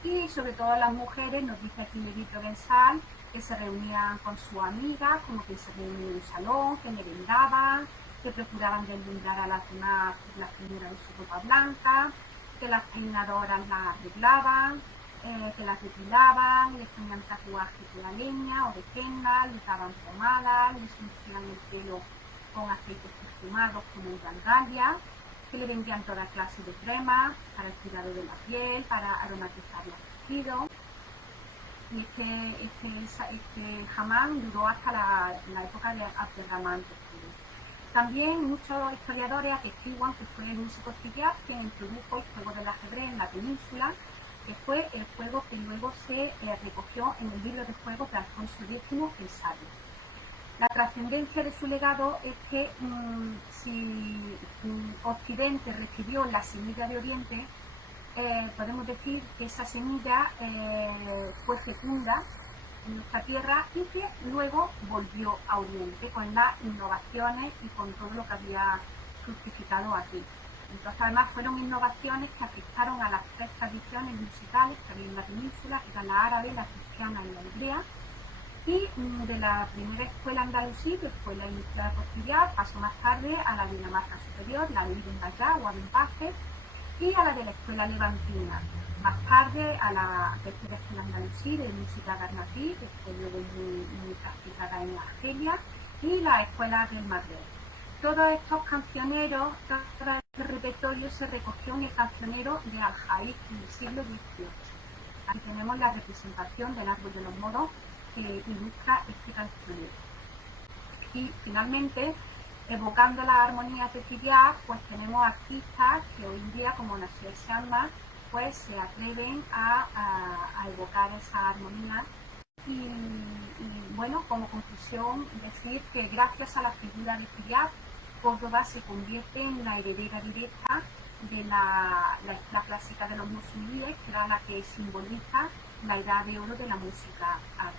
y sobre todo las mujeres, nos dice aquí Medito Bensal, que se reunían con sus amigas, como que se reunían en un salón, que merendaban, que procuraban deslumbrar a las demás la finura de su ropa blanca, que las peinadoras las arreglaban, que las depilaban, les ponían tatuajes de la leña o de henna, les daban pomadas, les untían el pelo con aceites perfumados como el Gandalia, que le vendían toda clase de cremas para el cuidado de la piel, para aromatizar los vestidos. Y este hamam duró hasta la época de Abderramán. También muchos historiadores atestiguan que fue el músico costillar quien introdujo el juego del ajedrez en la península, que fue el juego que luego se recogió en el libro de juegos de Alfonso X el Sabio. La trascendencia de su legado es que si Occidente recibió la semilla de Oriente, podemos decir que esa semilla fue fecunda en nuestra tierra y que luego volvió a Oriente con las innovaciones y con todo lo que había fructificado aquí. Entonces, además, fueron innovaciones que afectaron a las tres tradiciones musicales que había en la península, que eran la árabe, la cristiana y la hebrea. Y de la primera escuela andalusí, que fue la iniciada por Costillar, pasó más tarde a la Dinamarca Superior, la de Ibn Bajá o Ibn Pajes, y a la de la escuela levantina. Más tarde a la tercera escuela andalusí de música garnatí, que fue luego muy practicada en Argelia, y la escuela del Magreb. Todos estos cancioneros, todo este repertorio se recogió en el cancionero de Al-Jaik en el siglo XVIII. Aquí tenemos la representación del árbol de los modos que ilustra este cancionero. Y finalmente, evocando las armonías de Ciriac, pues tenemos artistas que hoy en día, como Nasser Shamma, pues se atreven a evocar esa armonía. Y bueno, como conclusión, decir que gracias a la figura de Ciriac Córdoba se convierte en la heredera directa de la escuela clásica de los musulmanes, que era la que simboliza la edad de oro de la música árabe.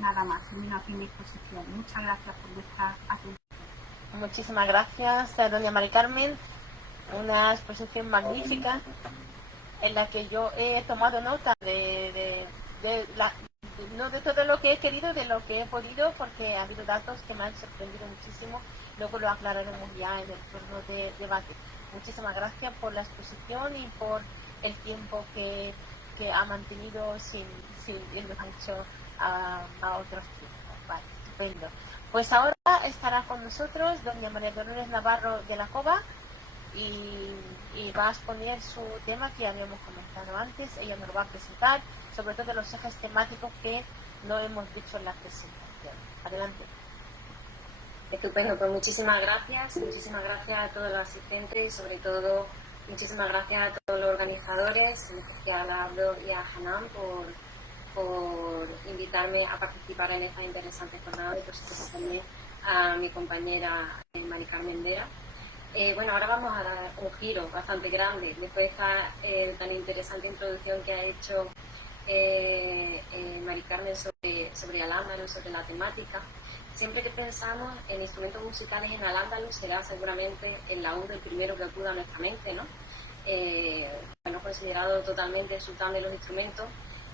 Nada más, termino aquí mi exposición. Muchas gracias por vuestra atención. Muchísimas gracias a doña Mari Carmen, una exposición magnífica en la que yo he tomado nota no de todo lo que he querido, de lo que he podido, porque ha habido datos que me han sorprendido muchísimo. Luego lo aclararemos ya en el turno de debate. Muchísimas gracias por la exposición y por el tiempo que ha mantenido sin irnos mucho a otros tiempos. Vale, estupendo. Pues ahora estará con nosotros doña María Dolores Navarro de la Cova y va a exponer su tema que habíamos comentado antes. Ella nos lo va a presentar, sobre todo los ejes temáticos que no hemos dicho en la presentación. Adelante. Estupendo, pues muchísimas gracias a todos los asistentes y sobre todo muchísimas gracias a todos los organizadores, en especial a Abdo y a Hanan por invitarme a participar en esta interesante jornada y por supuesto también a mi compañera Mari Carmen Vera. Bueno, ahora vamos a dar un giro bastante grande después de esta tan interesante introducción que ha hecho Mari Carmen sobre Al-Ándalus, sobre la temática. Siempre que pensamos en instrumentos musicales en Al-Ándalus será seguramente el laúd el primero que acuda a nuestra mente, ¿no? Bueno, considerado totalmente el sultán de los instrumentos,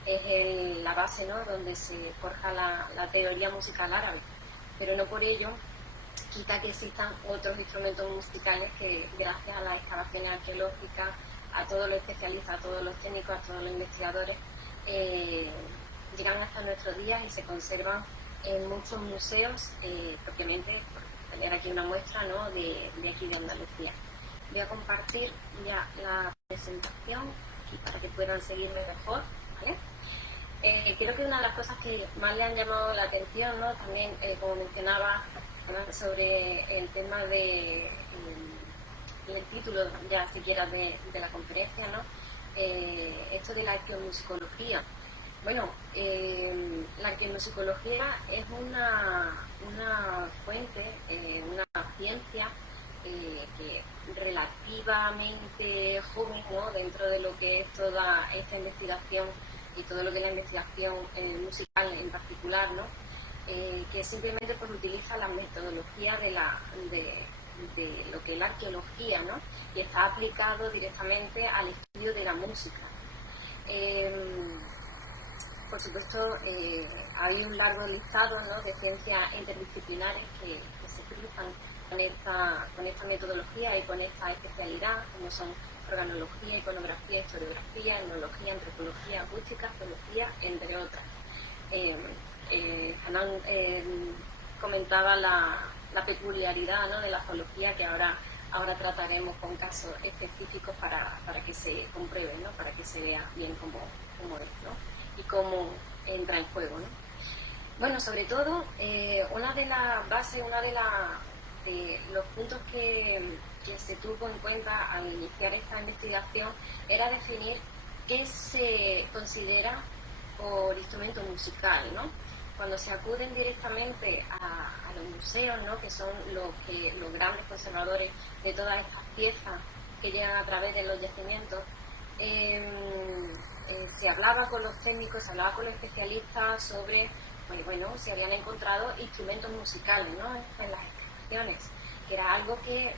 es la base, ¿no?, donde se forja la teoría musical árabe, pero no por ello quita que existan otros instrumentos musicales que, gracias a las excavaciones arqueológicas, a todos los especialistas, a todos los técnicos, a todos los investigadores, llegan hasta nuestros días y se conservan en muchos museos, propiamente, por tener aquí una muestra, ¿no?, de aquí de Andalucía. Voy a compartir ya la presentación aquí para que puedan seguirme mejor, ¿vale? Creo que una de las cosas que más le han llamado la atención, ¿no?, también, como mencionaba, sobre el tema del título, ya siquiera de la conferencia, ¿no?, esto de la arqueomusicología. Bueno, la arqueomusicología es una fuente, una ciencia que relativamente joven, ¿no?, dentro de lo que es toda esta investigación y todo lo que es la investigación musical en particular, ¿no?, que simplemente pues utiliza la metodología de lo que es la arqueología, ¿no?, y está aplicado directamente al estudio de la música. Por supuesto, hay un largo listado, ¿no?, de ciencias interdisciplinares que se cruzan con esta metodología y con esta especialidad, como son organología, iconografía, historiografía, etnología, antropología, acústica, geología, entre otras. Hanan comentaba la peculiaridad, ¿no?, de la geología, que ahora trataremos con casos específicos para que se compruebe, ¿no?, para que se vea bien cómo es, ¿no?, y cómo entra en juego, ¿no? Bueno, sobre todo, una de las bases, de los puntos que se tuvo en cuenta al iniciar esta investigación era definir qué se considera por instrumento musical, ¿no? Cuando se acuden directamente a los museos, ¿no?, que son los grandes conservadores de todas estas piezas que llegan a través de los yacimientos, se hablaba con los técnicos, se hablaba con los especialistas sobre, pues, bueno, se habían encontrado instrumentos musicales, ¿no?, en las excavaciones, que era algo que,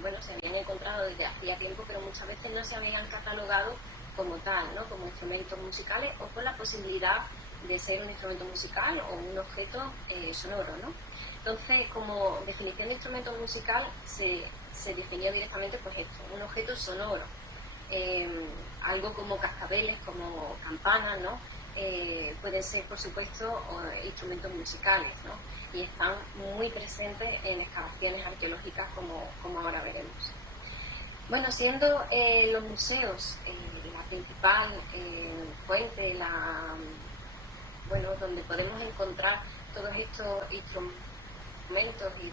bueno, se habían encontrado desde hacía tiempo, pero muchas veces no se habían catalogado como tal, ¿no?, como instrumentos musicales o con la posibilidad de ser un instrumento musical o un objeto sonoro, ¿no? Entonces, como definición de instrumento musical se definió directamente, pues esto, un objeto sonoro, algo como cascabeles, como campanas, ¿no? Pueden ser, por supuesto, instrumentos musicales, ¿no?, y están muy presentes en excavaciones arqueológicas, como ahora veremos. Bueno, siendo los museos la principal fuente, donde podemos encontrar todos estos instrumentos y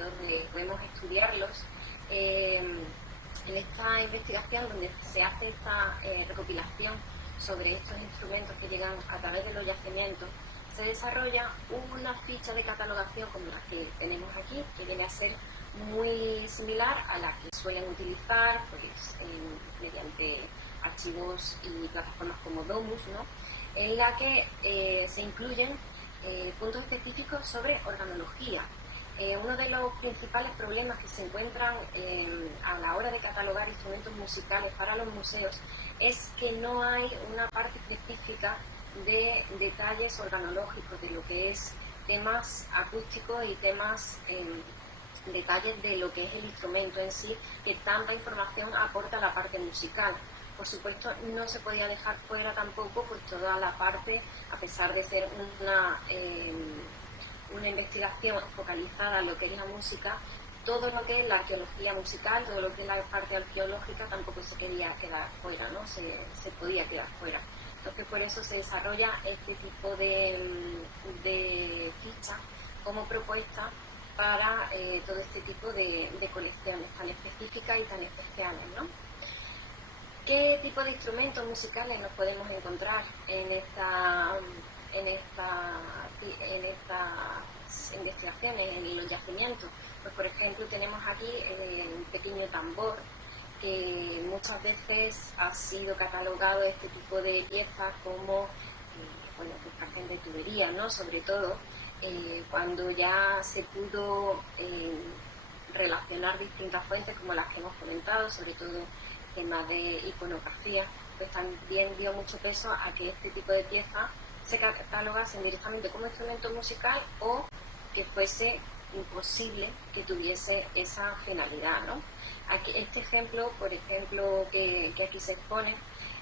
donde podemos estudiarlos, en esta investigación donde se hace esta recopilación sobre estos instrumentos que llegan a través de los yacimientos, se desarrolla una ficha de catalogación como la que tenemos aquí, que viene a ser muy similar a la que suelen utilizar pues, mediante archivos y plataformas como Domus, ¿no? En la que se incluyen puntos específicos sobre organología. Uno de los principales problemas que se encuentran a la hora de catalogar instrumentos musicales para los museos es que no hay una parte específica de detalles organológicos, de lo que es temas acústicos y temas detalles de lo que es el instrumento en sí, que tanta información aporta a la parte musical. Por supuesto, no se podía dejar fuera tampoco pues toda la parte, a pesar de ser una investigación focalizada en lo que es la música, todo lo que es la arqueología musical, todo lo que es la parte arqueológica tampoco se quería quedar fuera, ¿no? Se podía quedar fuera. Entonces, por eso se desarrolla este tipo de ficha como propuesta para todo este tipo de colecciones tan específicas y tan especiales, ¿no? ¿Qué tipo de instrumentos musicales nos podemos encontrar en estas investigaciones, en los yacimientos? Pues, por ejemplo, tenemos aquí un pequeño tambor que muchas veces ha sido catalogado este tipo de piezas como bueno, pues parecen de tubería, ¿no? Sobre todo cuando ya se pudo relacionar distintas fuentes como las que hemos comentado, sobre todo temas de iconografía, pues también dio mucho peso a que este tipo de piezas se catalogasen directamente como instrumento musical o que fuese imposible que tuviese esa finalidad, ¿no? Aquí, este ejemplo, por ejemplo, que aquí se expone,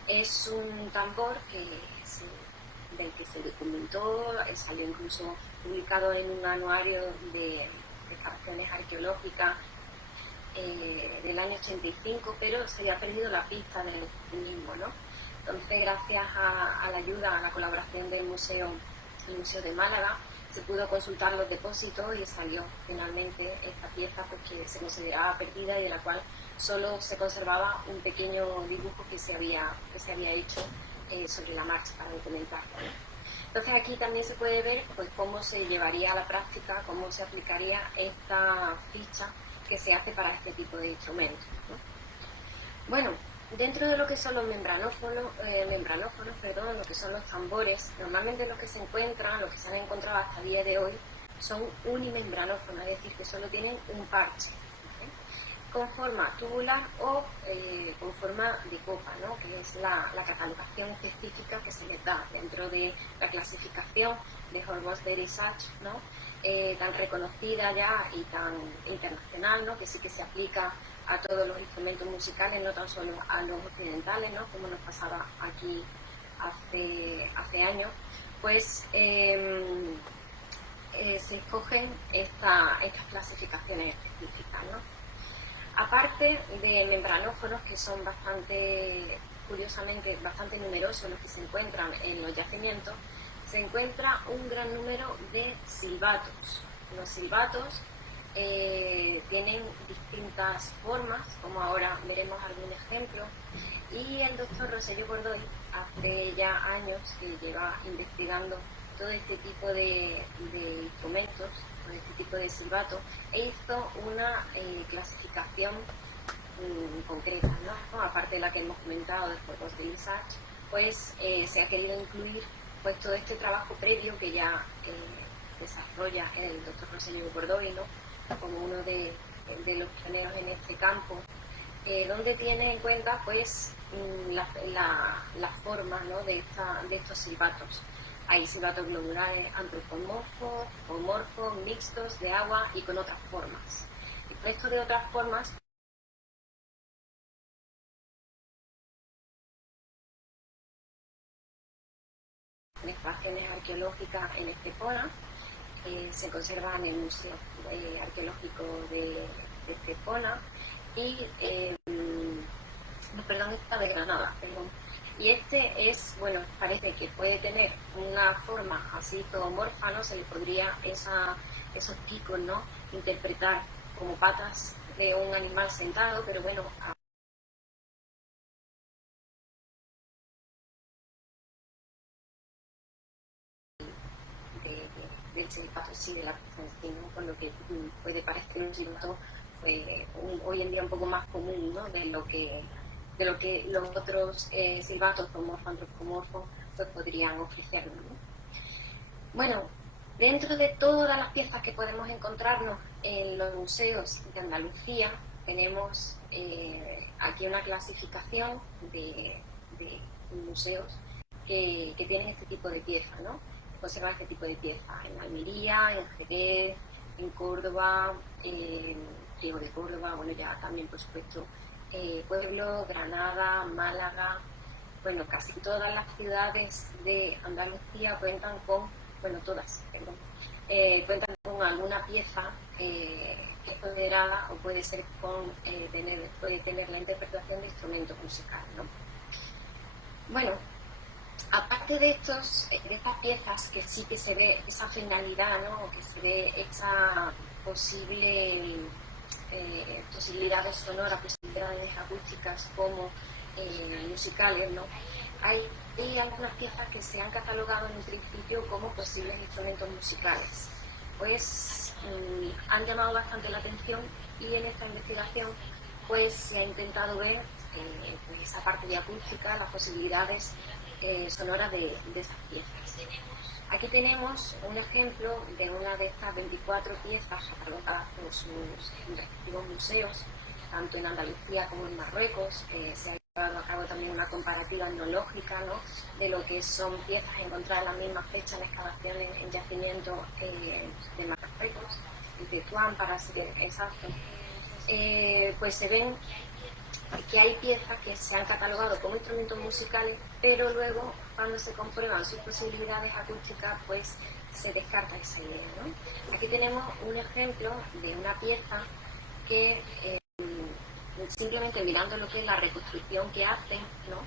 es un tambor del que se documentó, salió incluso publicado en un anuario de excavaciones arqueológicas del año 85, pero se había perdido la pista del mismo, ¿no? Entonces, gracias a la ayuda, a la colaboración del Museo de Málaga, se pudo consultar los depósitos y salió finalmente esta pieza pues, que se consideraba perdida y de la cual solo se conservaba un pequeño dibujo que se había hecho sobre la marcha para documentarlo. Entonces aquí también se puede ver pues, cómo se llevaría a la práctica, cómo se aplicaría esta ficha que se hace para este tipo de instrumentos, ¿no? Bueno, dentro de lo que son los membranófonos, lo que son los tambores, normalmente los que se encuentran, los que se han encontrado hasta el día de hoy, son unimembranófonos, es decir, que solo tienen un parche, ¿okay? Con forma tubular o con forma de copa, ¿no? Que es la catalogación específica que se les da dentro de la clasificación de Hormos-Derivage, ¿no? Tan reconocida ya y tan internacional, ¿no? Que sí que se aplica a todos los instrumentos musicales, no tan solo a los occidentales, ¿no? Como nos pasaba aquí hace años, pues se escogen estas clasificaciones específicas, ¿no? Aparte de membranófonos, que son curiosamente bastante numerosos los que se encuentran en los yacimientos, se encuentra un gran número de silbatos. Los silbatos tienen distintas formas, como ahora veremos algún ejemplo, y el doctor Rosselló Bordoy hace ya años que lleva investigando todo este tipo de instrumentos, todo este tipo de silbatos, e hizo una clasificación concreta, ¿no? Aparte de la que hemos comentado después de Lisach, pues se ha querido incluir pues todo este trabajo previo que ya desarrolla el doctor Rosselló Bordoy, ¿no? Como uno de los pioneros en este campo, donde tiene en cuenta pues la forma, ¿no? de estos silbatos. Hay silbatos globulares antropomorfos, homorfos, mixtos, de agua y con otras formas. El resto de otras formas en excavaciones arqueológicas en Estepona, se conservan en el Museo Arqueológico de Estepona y está de Granada, perdón. Y este es, bueno, parece que puede tener una forma así zoomorfa, ¿no? Se le podría esos picos, ¿no? Interpretar como patas de un animal sentado, pero bueno, del silbato, sí, de la pieza en sí, ¿no? Por lo que puede parecer un silbato pues, hoy en día un poco más común, ¿no? de lo que los otros silbatos zoomorfos, antropomorfos, pues podrían ofrecernos, ¿no? Bueno, dentro de todas las piezas que podemos encontrarnos en los museos de Andalucía, tenemos aquí una clasificación de museos que tienen este tipo de piezas, ¿no? Conservan este tipo de piezas en Almería, en Jerez, en Córdoba, en Priego de Córdoba, bueno, ya también, por supuesto, Pueblo, Granada, Málaga. Bueno, casi todas las ciudades de Andalucía cuentan con, bueno, todas, perdón, cuentan con alguna pieza que es considerada o puede ser puede tener la interpretación de instrumentos musicales, ¿no? Bueno, aparte de estas piezas que sí que se ve esa finalidad, ¿no? Que se ve esa posibilidades sonoras, posibilidades acústicas como musicales, ¿no? Hay algunas piezas que se han catalogado en un principio como posibles instrumentos musicales. Pues han llamado bastante la atención y en esta investigación pues se ha intentado ver pues esa parte de acústica, las posibilidades sonoras de esas piezas. Aquí tenemos un ejemplo de una de estas 24 piezas catalogadas por sus respectivos museos, tanto en Andalucía como en Marruecos. Se ha llevado a cabo también una comparativa etnológica, ¿no? De lo que son piezas encontradas en la misma fecha en excavaciones en yacimientos de Marruecos y de Tetuán, para ser exacto. Pues se ven que hay piezas que se han catalogado como instrumentos musicales, pero luego cuando se comprueban sus posibilidades acústicas, pues se descarta esa idea, ¿no? Aquí tenemos un ejemplo de una pieza que simplemente mirando lo que es la reconstrucción que hacen, ¿no?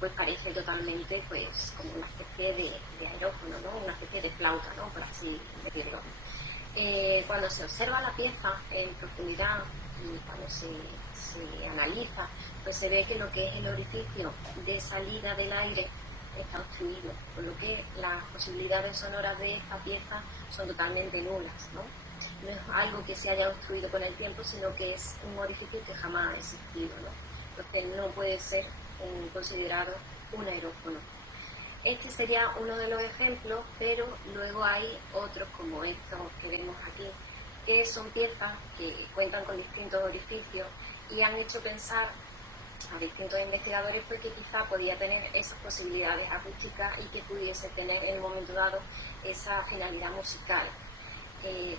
Pues parece totalmente pues como una especie de aerófono, ¿no? Una especie de flauta, ¿no? Por así decirlo. Cuando se observa la pieza en profundidad y cuando se analiza, pues se ve que lo que es el orificio de salida del aire está obstruido, por lo que las posibilidades sonoras de esta pieza son totalmente nulas, ¿no? No es algo que se haya obstruido con el tiempo, sino que es un orificio que jamás ha existido, ¿no? Entonces no puede ser considerado un aerófono. Este sería uno de los ejemplos, pero luego hay otros como estos que vemos aquí, que son piezas que cuentan con distintos orificios y han hecho pensar a distintos investigadores pues que quizá podía tener esas posibilidades acústicas y que pudiese tener en un momento dado esa finalidad musical.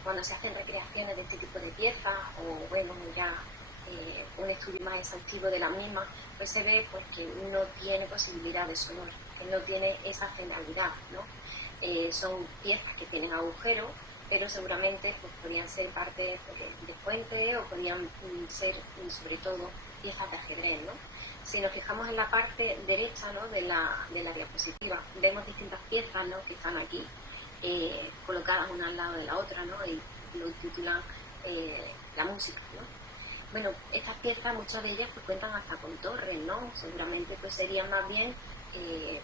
Cuando se hacen recreaciones de este tipo de piezas o bueno ya un estudio más exhaustivo de la misma, pues se ve pues que no tiene posibilidades sonoras, que no tiene esa finalidad, ¿no? Son piezas que tienen agujeros, pero seguramente pues podrían ser parte de fuentes o podrían ser sobre todo piezas de ajedrez, ¿no? Si nos fijamos en la parte derecha, ¿no? de la diapositiva, vemos distintas piezas, ¿no? Que están aquí colocadas una al lado de la otra, ¿no? Y lo titulan la música, ¿no? Bueno, estas piezas, muchas de ellas pues cuentan hasta con torres, ¿no? Seguramente pues serían más bien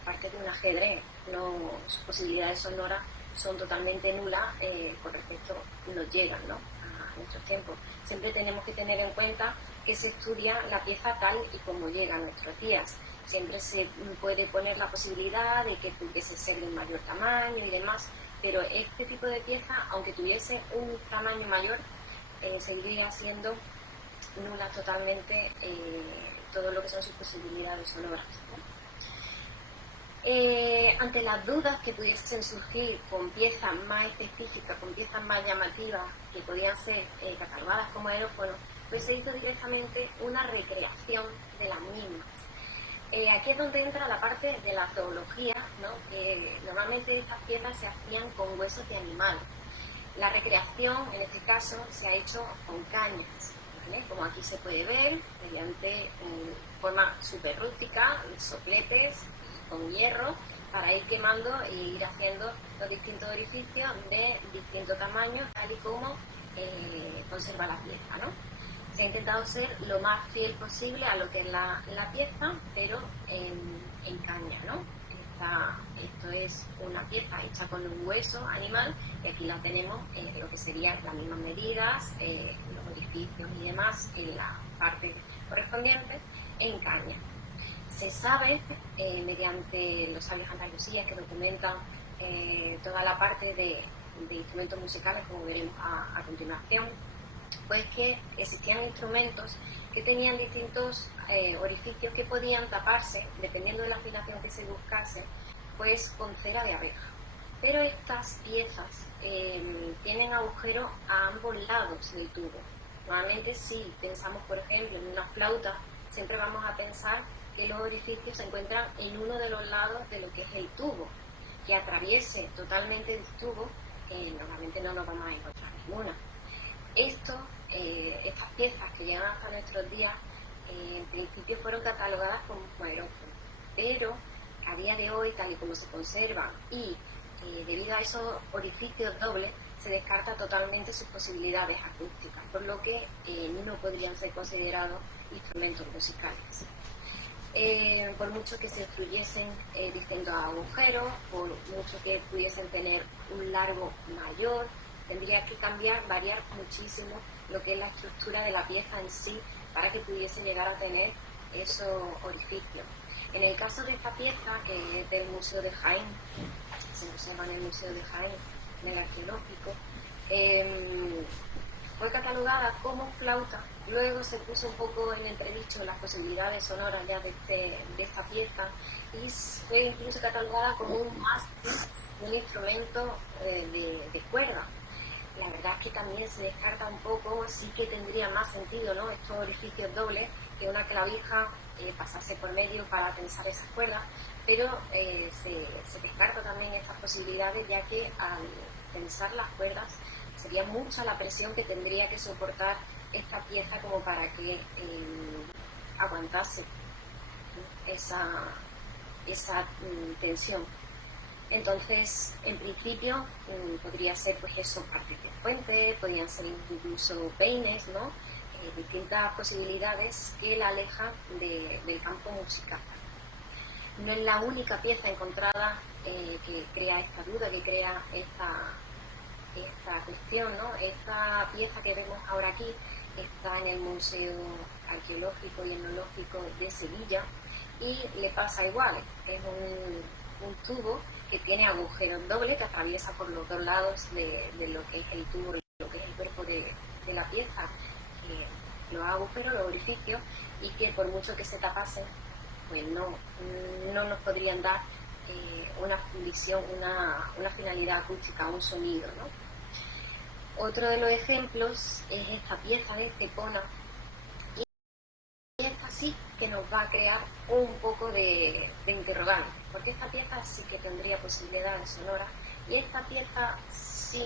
parte de un ajedrez, no, sus posibilidades sonoras son totalmente nulas con respecto, nos llegan, ¿no? A nuestros tiempos. Siempre tenemos que tener en cuenta que se estudia la pieza tal y como llega a nuestros días. Siempre se puede poner la posibilidad de que pudiese ser de un mayor tamaño y demás, pero este tipo de pieza, aunque tuviese un tamaño mayor, seguiría siendo nula totalmente todo lo que son sus posibilidades sonoras, ¿no? Ante las dudas que pudiesen surgir con piezas más específicas, con piezas más llamativas que podían ser catalogadas como aerófonos, pues se hizo directamente una recreación de las mismas. Aquí es donde entra la parte de la zoología, ¿no? Normalmente estas piezas se hacían con huesos de animales. La recreación, en este caso, se ha hecho con cañas, ¿vale? Como aquí se puede ver, mediante forma súper rústica, sopletes con hierro, para ir quemando e ir haciendo los distintos orificios de distinto tamaño, tal y como conserva la pieza, ¿no? Se ha intentado ser lo más fiel posible a lo que es la pieza, pero en caña, ¿no? esto es una pieza hecha con un hueso animal, y aquí la tenemos en lo que serían las mismas medidas, los orificios y demás en la parte correspondiente en caña. Se sabe, mediante los sabios andalusíes que documentan toda la parte de instrumentos musicales, como veremos a continuación, pues que existían instrumentos que tenían distintos orificios que podían taparse, dependiendo de la afinación que se buscase, pues con cera de abeja. Pero estas piezas tienen agujeros a ambos lados del tubo. Normalmente, si pensamos, por ejemplo, en una flauta, siempre vamos a pensar que los orificios se encuentran en uno de los lados de lo que es el tubo. Que atraviese totalmente el tubo, normalmente no nos vamos a encontrar ninguna. Estas piezas que llegan hasta nuestros días, en principio fueron catalogadas como aerófonos, pero a día de hoy, tal y como se conservan y debido a esos orificios dobles, se descarta totalmente sus posibilidades acústicas, por lo que no podrían ser considerados instrumentos musicales. Por mucho que se influyesen distintos agujeros, por mucho que pudiesen tener un largo mayor, tendría que variar muchísimo lo que es la estructura de la pieza en sí para que pudiese llegar a tener esos orificios. En el caso de esta pieza, que es del Museo de Jaén, se conserva en el Museo de Jaén, en el arqueológico, fue catalogada como flauta. Luego se puso un poco en entredicho las posibilidades sonoras ya de esta pieza y fue incluso catalogada como un instrumento de cuerda. La verdad es que también se descarta un poco, sí que tendría más sentido, ¿no?, estos orificios dobles, que una clavija pasase por medio para tensar esas cuerdas, pero se descarta también estas posibilidades, ya que al tensar las cuerdas sería mucha la presión que tendría que soportar esta pieza como para que aguantase esa tensión. Entonces, en principio, podría ser pues eso, partes de fuente, podrían ser incluso peines, ¿no? Distintas posibilidades que la alejan del campo musical. No es la única pieza encontrada que crea esta duda, que crea esta cuestión, ¿no? Esta pieza que vemos ahora aquí está en el Museo Arqueológico y Etnológico de Sevilla y le pasa igual, es un tubo que tiene agujeros dobles que atraviesa por los dos lados de lo que es el tubo, lo que es el cuerpo de la pieza, los agujeros, los orificios, y que por mucho que se tapasen, pues no nos podrían dar una visión, una finalidad acústica, un sonido, ¿no? Otro de los ejemplos es esta pieza de Cepona, y esta sí que nos va a crear un poco de interrogante, porque esta pieza sí que tendría posibilidades sonoras y esta pieza sí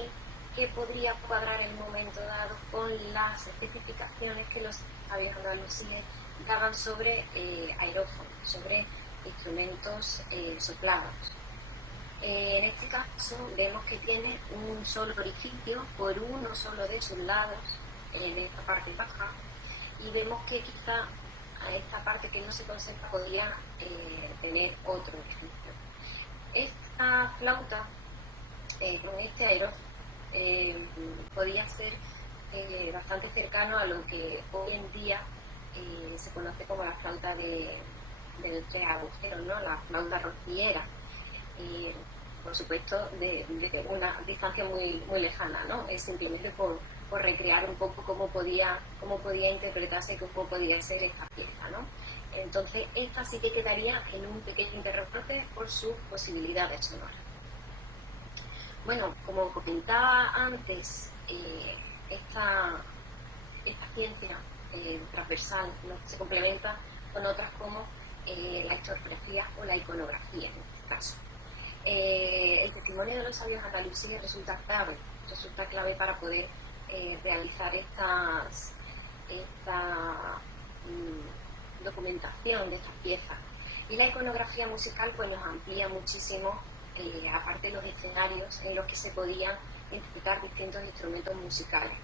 que podría cuadrar en un momento dado con las especificaciones que los sabios andalusíes daban sobre aerófonos, sobre instrumentos soplados. En este caso vemos que tiene un solo orificio por uno solo de sus lados en esta parte baja, y vemos que quizá a esta parte que no se conserva podría tener otro orificio. Esta flauta con este aerófono podía ser bastante cercano a lo que hoy en día se conoce como la flauta de tres agujeros, ¿no?, la flauta rociera. Por supuesto, de una distancia muy lejana, ¿no? Es simplemente por recrear un poco cómo podía interpretarse, cómo podía ser esta pieza, ¿no? Entonces, esta sí que quedaría en un pequeño interrogante por sus posibilidades sonoras. Bueno, como comentaba antes, esta ciencia transversal, ¿no?, se complementa con otras como la historiografía o la iconografía, en este caso. El testimonio de los sabios andalusíes resulta clave para poder realizar esta documentación de estas piezas. Y la iconografía musical pues nos amplía muchísimo, aparte de los escenarios en los que se podían interpretar distintos instrumentos musicales.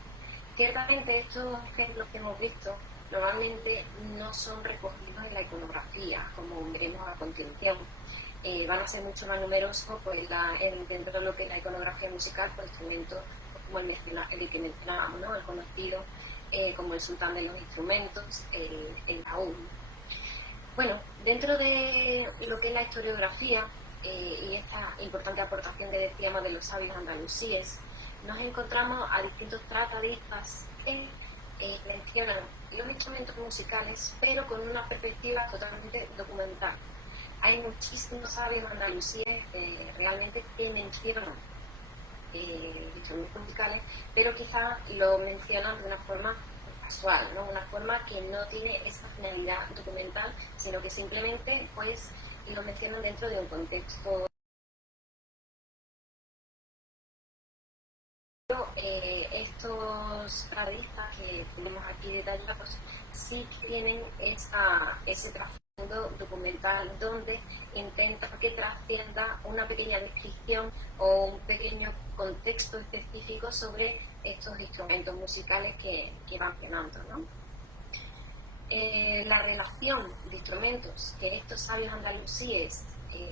Ciertamente estos ejemplos que hemos visto normalmente no son recogidos en la iconografía, como veremos a continuación. van a ser mucho más numerosos pues, dentro de lo que es la iconografía musical, por instrumentos como el que mencionábamos, ¿no? El conocido como el sultán de los instrumentos, el laúd. Bueno, dentro de lo que es la historiografía y esta importante aportación que decíamos de los sabios andalusíes, nos encontramos a distintos tratadistas que mencionan los instrumentos musicales, pero con una perspectiva totalmente documental. Hay muchísimos sabios andalusíes realmente que mencionan instrumentos musicales, pero quizás lo mencionan de una forma casual, ¿no? Una forma que no tiene esa finalidad documental, sino que simplemente pues lo mencionan dentro de un contexto. Estos parodistas que tenemos aquí detallados sí que tienen ese trasfondo documental donde intentan que trascienda una pequeña descripción o un pequeño contexto específico sobre estos instrumentos musicales que van mencionando, ¿no? La relación de instrumentos que estos sabios andalusíes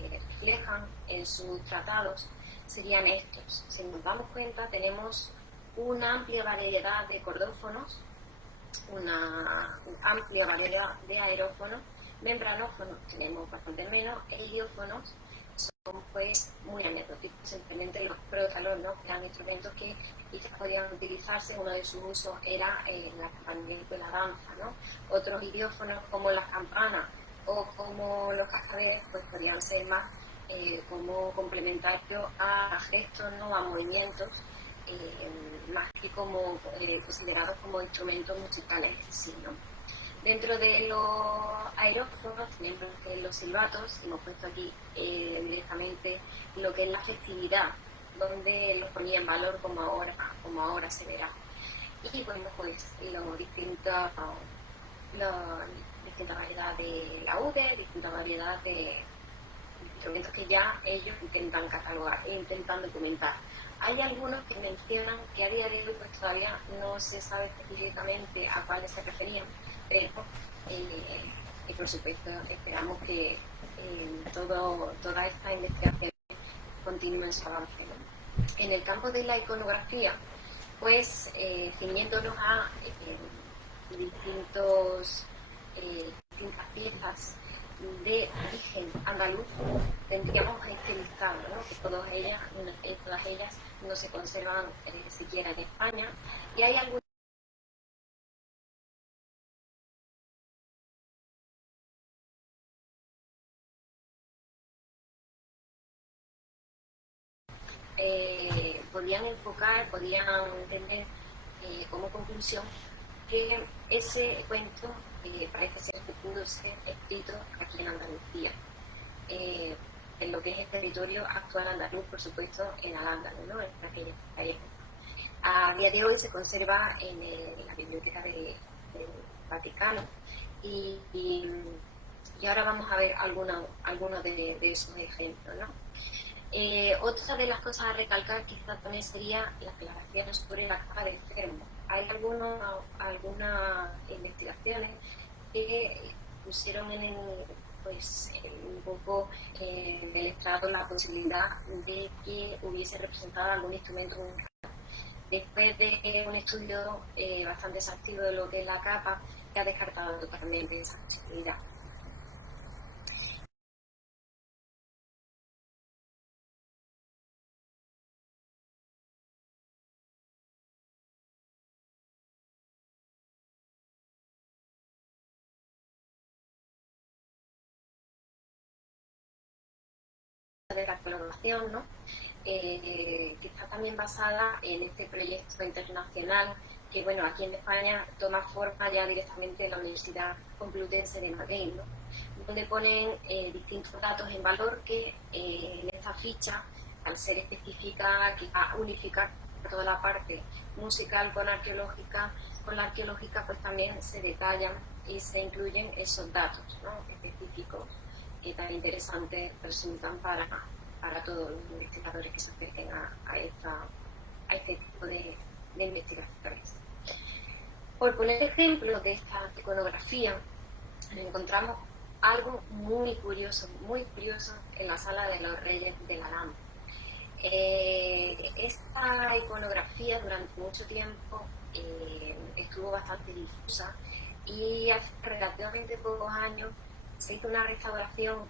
reflejan en sus tratados serían estos. Si nos damos cuenta, tenemos una amplia variedad de cordófonos, una amplia variedad de aerófonos, membranófonos tenemos bastante menos, e idiófonos son pues muy anecdóticos, simplemente los prótalos, ¿no? Eran instrumentos que quizás podían utilizarse, uno de sus usos era el acompañamiento de la danza, ¿no? Otros idiófonos como las campanas o como los cascabeles pues podían ser más como complementarios a gestos, ¿no? A movimientos, más que como considerados como instrumentos musicales en sí, ¿no? Dentro de los aerófonos tenemos los silbatos, hemos puesto aquí directamente lo que es la festividad, donde los ponía en valor como ahora se verá. Y bueno, pues las distintas variedades de laudes, distintas variedades de instrumentos que ya ellos intentan catalogar e intentan documentar. Hay algunos que mencionan que a día de hoy pues todavía no se sabe específicamente a cuáles se referían, pero y por supuesto esperamos que toda esta investigación continúe en su avance, ¿no? En el campo de la iconografía, pues ciñéndonos a distintas piezas de origen andaluz, tendríamos este listado, ¿no? Que todas ellas no se conservan siquiera en España, y hay algunas podían tener como conclusión que ese cuento parece ser que pudo ser escrito aquí en Andalucía, en lo que es el territorio actual andaluz, por supuesto, en Al-Ándalus, ¿no? En aquella época. A día de hoy se conserva en la biblioteca del Vaticano y ahora vamos a ver algunos de esos ejemplos, ¿no? Otra de las cosas a recalcar quizás también sería las aclaraciones sobre la capa de fermo. Hay algunas investigaciones que pusieron un poco en el estrado la posibilidad de que hubiese representado algún instrumento musical. Después de un estudio bastante exhaustivo de lo que es la capa, se ha descartado totalmente esa posibilidad. De la colaboración, ¿no? Que está también basada en este proyecto internacional que, bueno, aquí en España toma forma ya directamente en la Universidad Complutense de Madrid, ¿no? Donde ponen distintos datos en valor que en esta ficha, al ser específica, que va a unificar toda la parte musical con la arqueológica pues también se detallan y se incluyen esos datos, ¿no? Específicos que tan interesantes resultan para todos los investigadores que se acerquen a este tipo de investigaciones. Por poner ejemplos de esta iconografía, encontramos algo muy curioso en la Sala de los Reyes de la Alhambra. Esta iconografía durante mucho tiempo estuvo bastante difusa y hace relativamente pocos años se hizo una restauración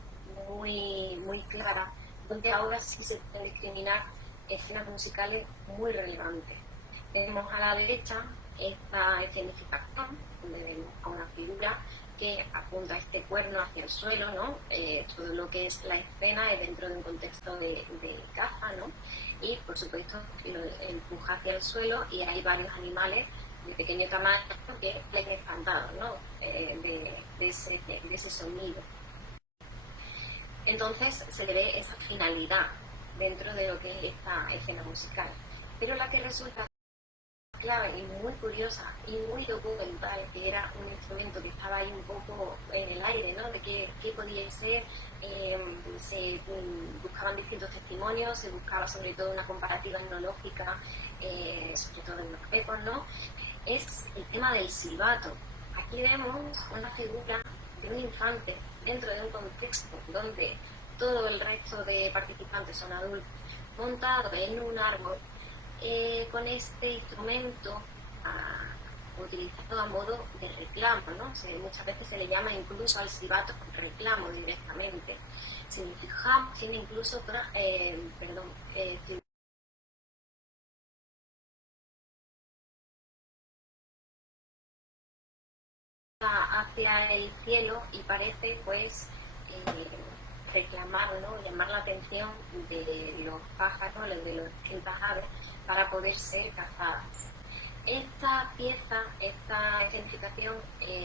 muy clara, donde ahora sí se pueden discriminar escenas musicales muy relevantes. Vemos a la derecha esta escenificación, donde vemos a una figura que apunta este cuerno hacia el suelo, ¿no? Todo lo que es la escena es dentro de un contexto de caza, ¿no? Y por supuesto lo empuja hacia el suelo y hay varios animales de pequeño tamaño que les espantados, ¿no? De ese sonido. Entonces se le ve esa finalidad dentro de lo que es esta escena musical. Pero la que resulta clave y muy curiosa y muy documental, que era un instrumento que estaba ahí un poco en el aire, ¿no? De qué podía ser, se buscaban distintos testimonios, se buscaba sobre todo una comparativa etnológica, sobre todo en los pecos, ¿no? Es el tema del silbato. Aquí vemos una figura de un infante dentro de un contexto donde todo el resto de participantes son adultos, montado en un árbol, con este instrumento utilizado a modo de reclamo, ¿no? Muchas veces se le llama incluso al silbato reclamo directamente. Si nos fijamos, tiene incluso hacia el cielo y parece pues reclamar, ¿no? Llamar la atención de los pájaros, de los distintas aves para poder ser cazadas. Esta pieza, esta escenificación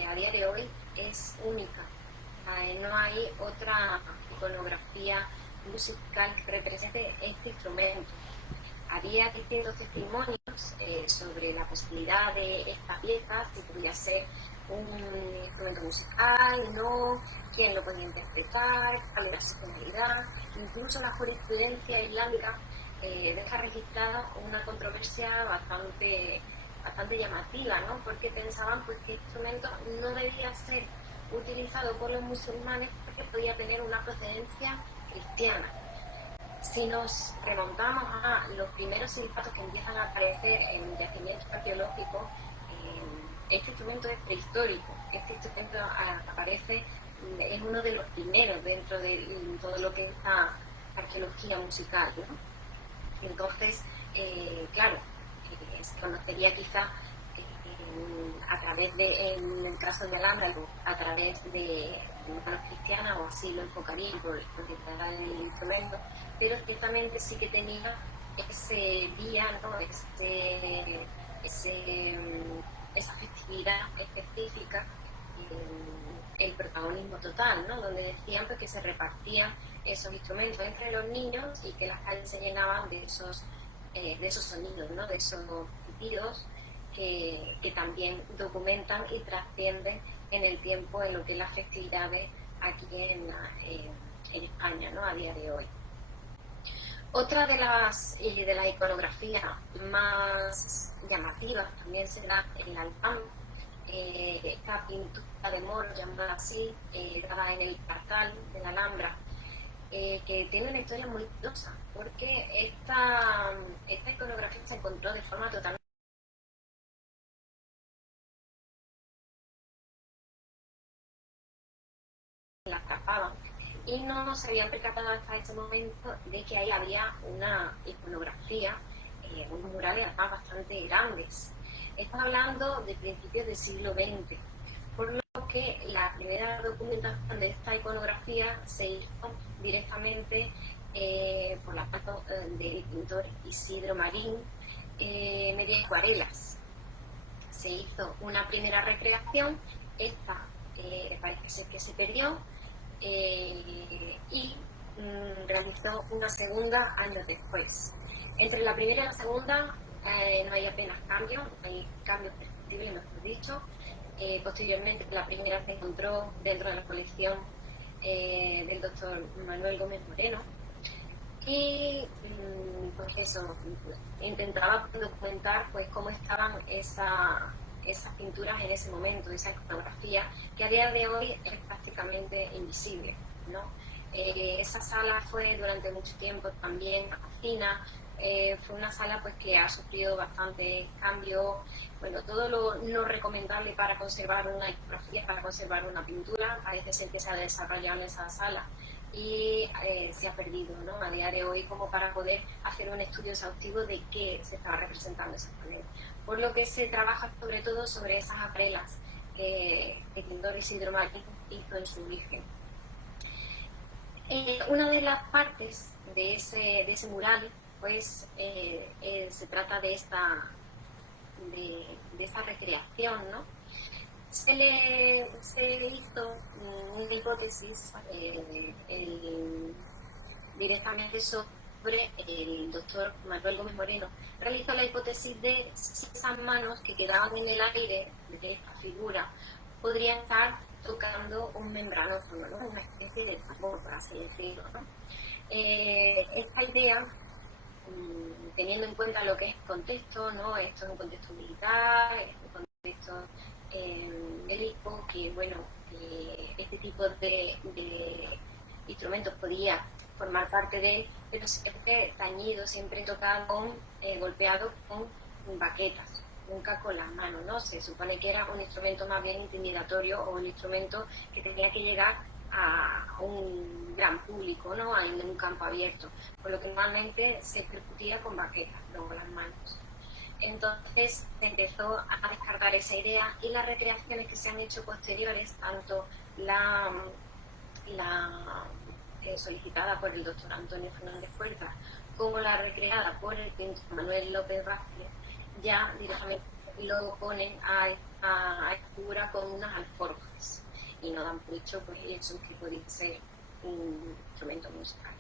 a día de hoy es única. No hay otra iconografía musical que represente este instrumento. Había distintos testimonios sobre la posibilidad de esta pieza, si podía ser un instrumento musical, no, quién lo podía interpretar, cuál era su finalidad. Incluso la jurisprudencia islámica deja registrada una controversia bastante llamativa, ¿no? Porque pensaban pues, que este instrumento no debía ser utilizado por los musulmanes porque podía tener una procedencia cristiana. Si nos remontamos a los primeros silbatos que empiezan a aparecer en yacimientos arqueológicos, este instrumento es prehistórico. Este instrumento aparece, es uno de los primeros dentro de todo lo que es la arqueología musical, ¿no? Entonces, claro, se conocería quizá a través de, en el caso de Alhambra, a través de manos cristianas, o así lo enfocarían por detrás del instrumento, pero ciertamente sí que tenía ese día, ¿no? Esa festividad específica, el protagonismo total, ¿no? Donde decían pues, que se repartían esos instrumentos entre los niños y que las calles se llenaban de esos sonidos, ¿no? De esos pitidos que también documentan y trascienden en el tiempo en lo que es las festividades aquí en España, ¿no? A día de hoy. Otra de las iconografías más llamativas también será el alfam, esta pintura de moro llamada así, dada en el portal de la Alhambra, que tiene una historia muy curiosa, porque esta iconografía se encontró de forma totalmente la tapaban y no se habían percatado hasta ese momento de que ahí había una iconografía, unos murales además bastante grandes. Estamos hablando de principios del siglo XX, por lo que la primera documentación de esta iconografía se hizo directamente por la mano del pintor Isidro Marín, mediante acuarelas. Se hizo una primera recreación, esta parece ser que se perdió, y realizó una segunda años después. Entre la primera y la segunda no hay apenas cambios, hay cambios perceptibles, mejor dicho. Posteriormente, la primera se encontró dentro de la colección del doctor Manuel Gómez Moreno, y pues eso, intentaba documentar pues cómo estaban esas pinturas en ese momento, esa iconografía, que a día de hoy es prácticamente invisible, ¿no? Esa sala fue durante mucho tiempo también cocina, fue una sala pues que ha sufrido bastante cambio, bueno, todo lo no recomendable para conservar una iconografía, para conservar una pintura, parece ser que se ha desarrollado en esa sala y se ha perdido, ¿no? A día de hoy, como para poder hacer un estudio exhaustivo de qué se estaba representando exactamente. Por lo que se trabaja sobre todo sobre esas acuarelas que el pintor Isidro Marín hizo en su origen. Una de las partes de ese mural, pues, se trata de esta recreación, ¿no? Se hizo una hipótesis directamente sobre el doctor Manuel Gómez Moreno. Realizó la hipótesis de si esas manos que quedaban en el aire de esta figura podrían estar tocando un membranófono, ¿no? Una especie de tambor, por así decirlo, ¿no? Esta idea, teniendo en cuenta lo que es el contexto, ¿no? Esto es un contexto militar, es un contexto bélico, que bueno, este tipo de instrumentos podía formar parte de él, pero siempre tañido, siempre tocado golpeado con baquetas, nunca con las manos, ¿no? Se supone que era un instrumento más bien intimidatorio o un instrumento que tenía que llegar a un gran público, ¿no? En un campo abierto, por lo que normalmente se percutía con baquetas, no con las manos. Entonces se empezó a descartar esa idea y las recreaciones que se han hecho posteriores, tanto la solicitada por el doctor Antonio Fernández Fuerza como la recreada por el pintor Manuel López Vázquez, ya directamente lo ponen a esta figura con unas alforjas y no dan por hecho pues, el hecho que podía ser un instrumento musical.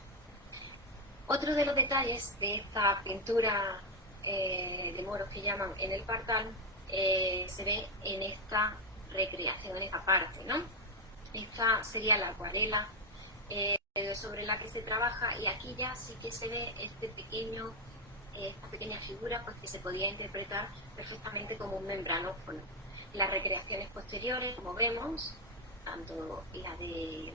Otro de los detalles de esta pintura de moros que llaman en el Partal se ve en esta recreación, en esta parte, ¿no? Esta sería la acuarela sobre la que se trabaja, y aquí ya sí que se ve esta pequeña figura pues, que se podía interpretar perfectamente como un membranófono. Las recreaciones posteriores, como vemos, tanto la de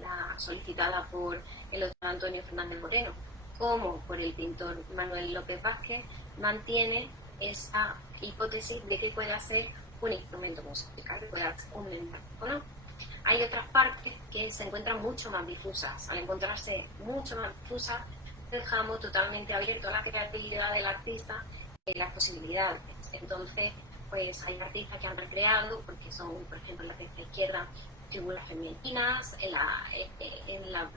la solicitada por el doctor Antonio Fernández Moreno como por el pintor Manuel López Vázquez, mantiene esa hipótesis de que pueda ser un instrumento musical, que pueda ser un membranófono. Hay otras partes que se encuentran mucho más difusas. Al encontrarse mucho más difusas, dejamos totalmente abierto a la creatividad del artista y las posibilidades. Entonces, pues hay artistas que han recreado, porque son, por ejemplo, en la derecha izquierda, figuras femeninas, en la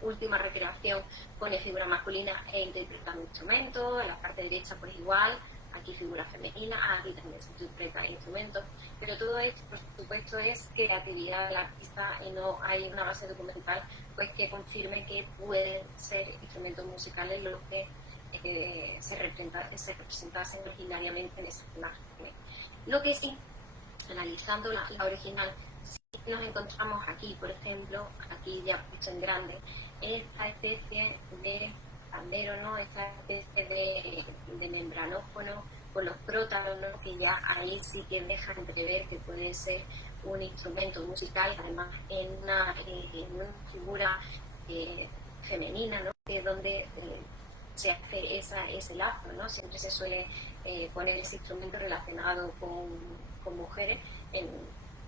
última recreación pone figura masculina e interpretando instrumentos, en la parte derecha pues igual, aquí figura femenina, aquí también se interpreta el instrumento, pero todo esto por supuesto es creatividad del artista y no hay una base documental pues que confirme que pueden ser instrumentos musicales los que se representasen originariamente en esa imagen. Lo que sí, analizando la original, si nos encontramos aquí, por ejemplo, aquí ya puesto en grande, esta especie de pandero, ¿no? Esta especie de membranófono con los prótanos, ¿no? Que ya ahí sí que dejan prever que puede ser un instrumento musical, además en una figura femenina, ¿no? Que es donde se hace ese lazo, ¿no? Siempre se suele poner ese instrumento relacionado con mujeres.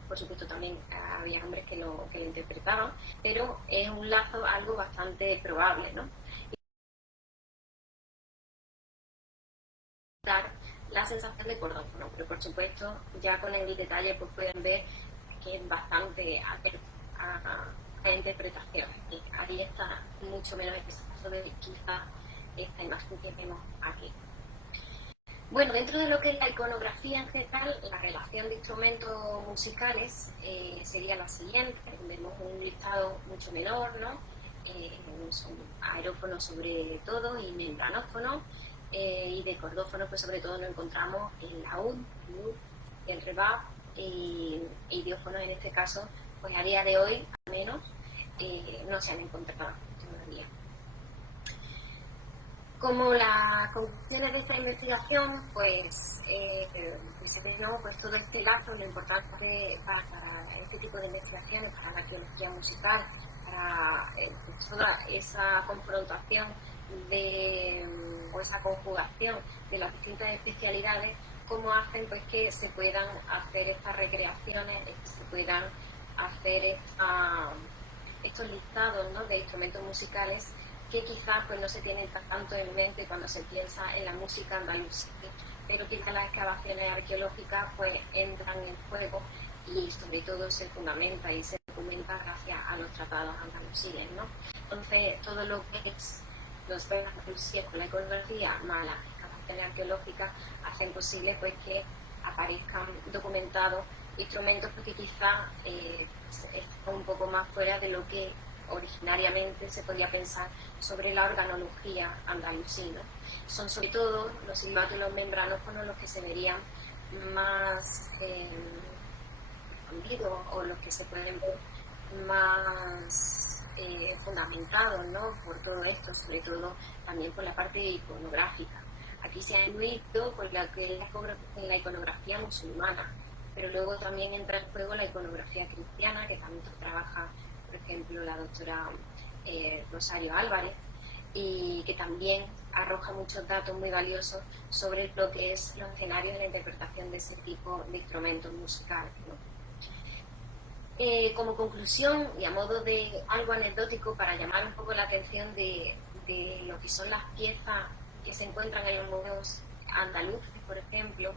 Por supuesto también había hombres que lo interpretaban, pero es un lazo algo bastante probable, ¿no? Dar la sensación de cordófono, pero por supuesto ya con el detalle pues pueden ver que es bastante abierto a interpretación, y ahí está mucho menos exceso de quizá esta imagen que vemos aquí. Bueno, dentro de lo que es la iconografía en general, la relación de instrumentos musicales sería la siguiente. Vemos un listado mucho menor, ¿no? Son aerófonos sobre todo y membranófonos, y de cordófonos pues sobre todo nos encontramos el laúd, el rebab y idiófonos en este caso, pues a día de hoy al menos no se han encontrado todavía. Como las conclusiones de esta investigación, pues, se ve, ¿no? Pues todo este lazo, lo importante para este tipo de investigaciones, para la arqueología musical, para toda esa confrontación o esa conjugación de las distintas especialidades, cómo hacen pues que se puedan hacer estas recreaciones, que se puedan hacer estos listados, ¿no? De instrumentos musicales que quizás pues no se tienen tanto en mente cuando se piensa en la música andaluz, pero quizás las excavaciones arqueológicas pues entran en juego y sobre todo se fundamenta y se documenta gracias a los tratados andalusíes, ¿no? Entonces todo lo que es los verbos andalusíes con la iconografía más las excavaciones arqueológicas hacen posible pues que aparezcan documentados instrumentos que quizás están un poco más fuera de lo que originariamente se podía pensar sobre la organología andalusí, ¿no? Son sobre todo los silbatos y los membranófonos los que se verían más escondidos o los que se pueden ver más fundamentados, ¿no? Por todo esto, sobre todo también por la parte iconográfica. Aquí se ha incluido con la iconografía musulmana, pero luego también entra en juego la iconografía cristiana, que también trabaja, por ejemplo, la doctora Rosario Álvarez, y que también arroja muchos datos muy valiosos sobre lo que es los escenarios de la interpretación de ese tipo de instrumentos musicales, ¿no? Como conclusión y a modo de algo anecdótico para llamar un poco la atención de lo que son las piezas que se encuentran en los museos andaluces, por ejemplo,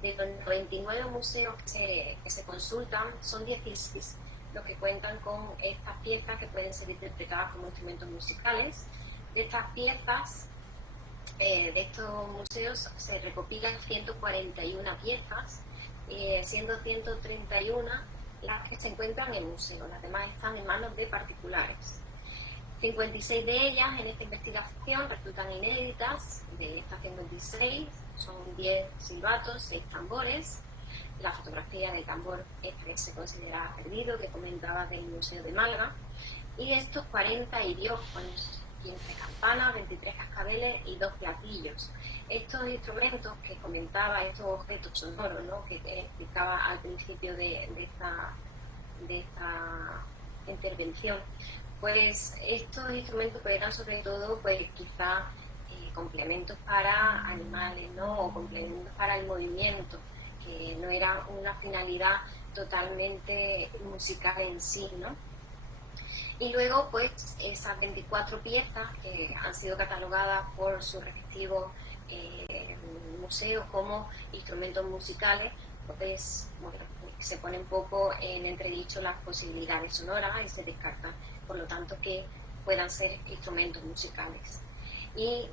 de los 99 museos que se consultan, son 16 los que cuentan con estas piezas que pueden ser interpretadas como instrumentos musicales. De estas piezas, de estos museos, se recopilan 141 piezas, siendo 131 las que se encuentran en museos, las demás están en manos de particulares. 56 de ellas en esta investigación resultan inéditas. De estas 126 son 10 silbatos, 6 tambores. La fotografía del tambor que se considera perdido, que comentaba del Museo de Málaga, y estos 40 idiófonos, 15 campanas, 23 cascabeles y 2 platillos. Estos instrumentos que comentaba, estos objetos sonoros, ¿no? Que explicaba al principio de esta intervención, pues estos instrumentos pues eran sobre todo pues quizá complementos para animales, ¿no? O complementos para el movimiento, que no era una finalidad totalmente musical en sí, ¿no? Y luego, pues, esas 24 piezas que han sido catalogadas por sus respectivos museos como instrumentos musicales, pues, bueno, se pone un poco en entredicho las posibilidades sonoras y se descarta, por lo tanto, que puedan ser instrumentos musicales. Y,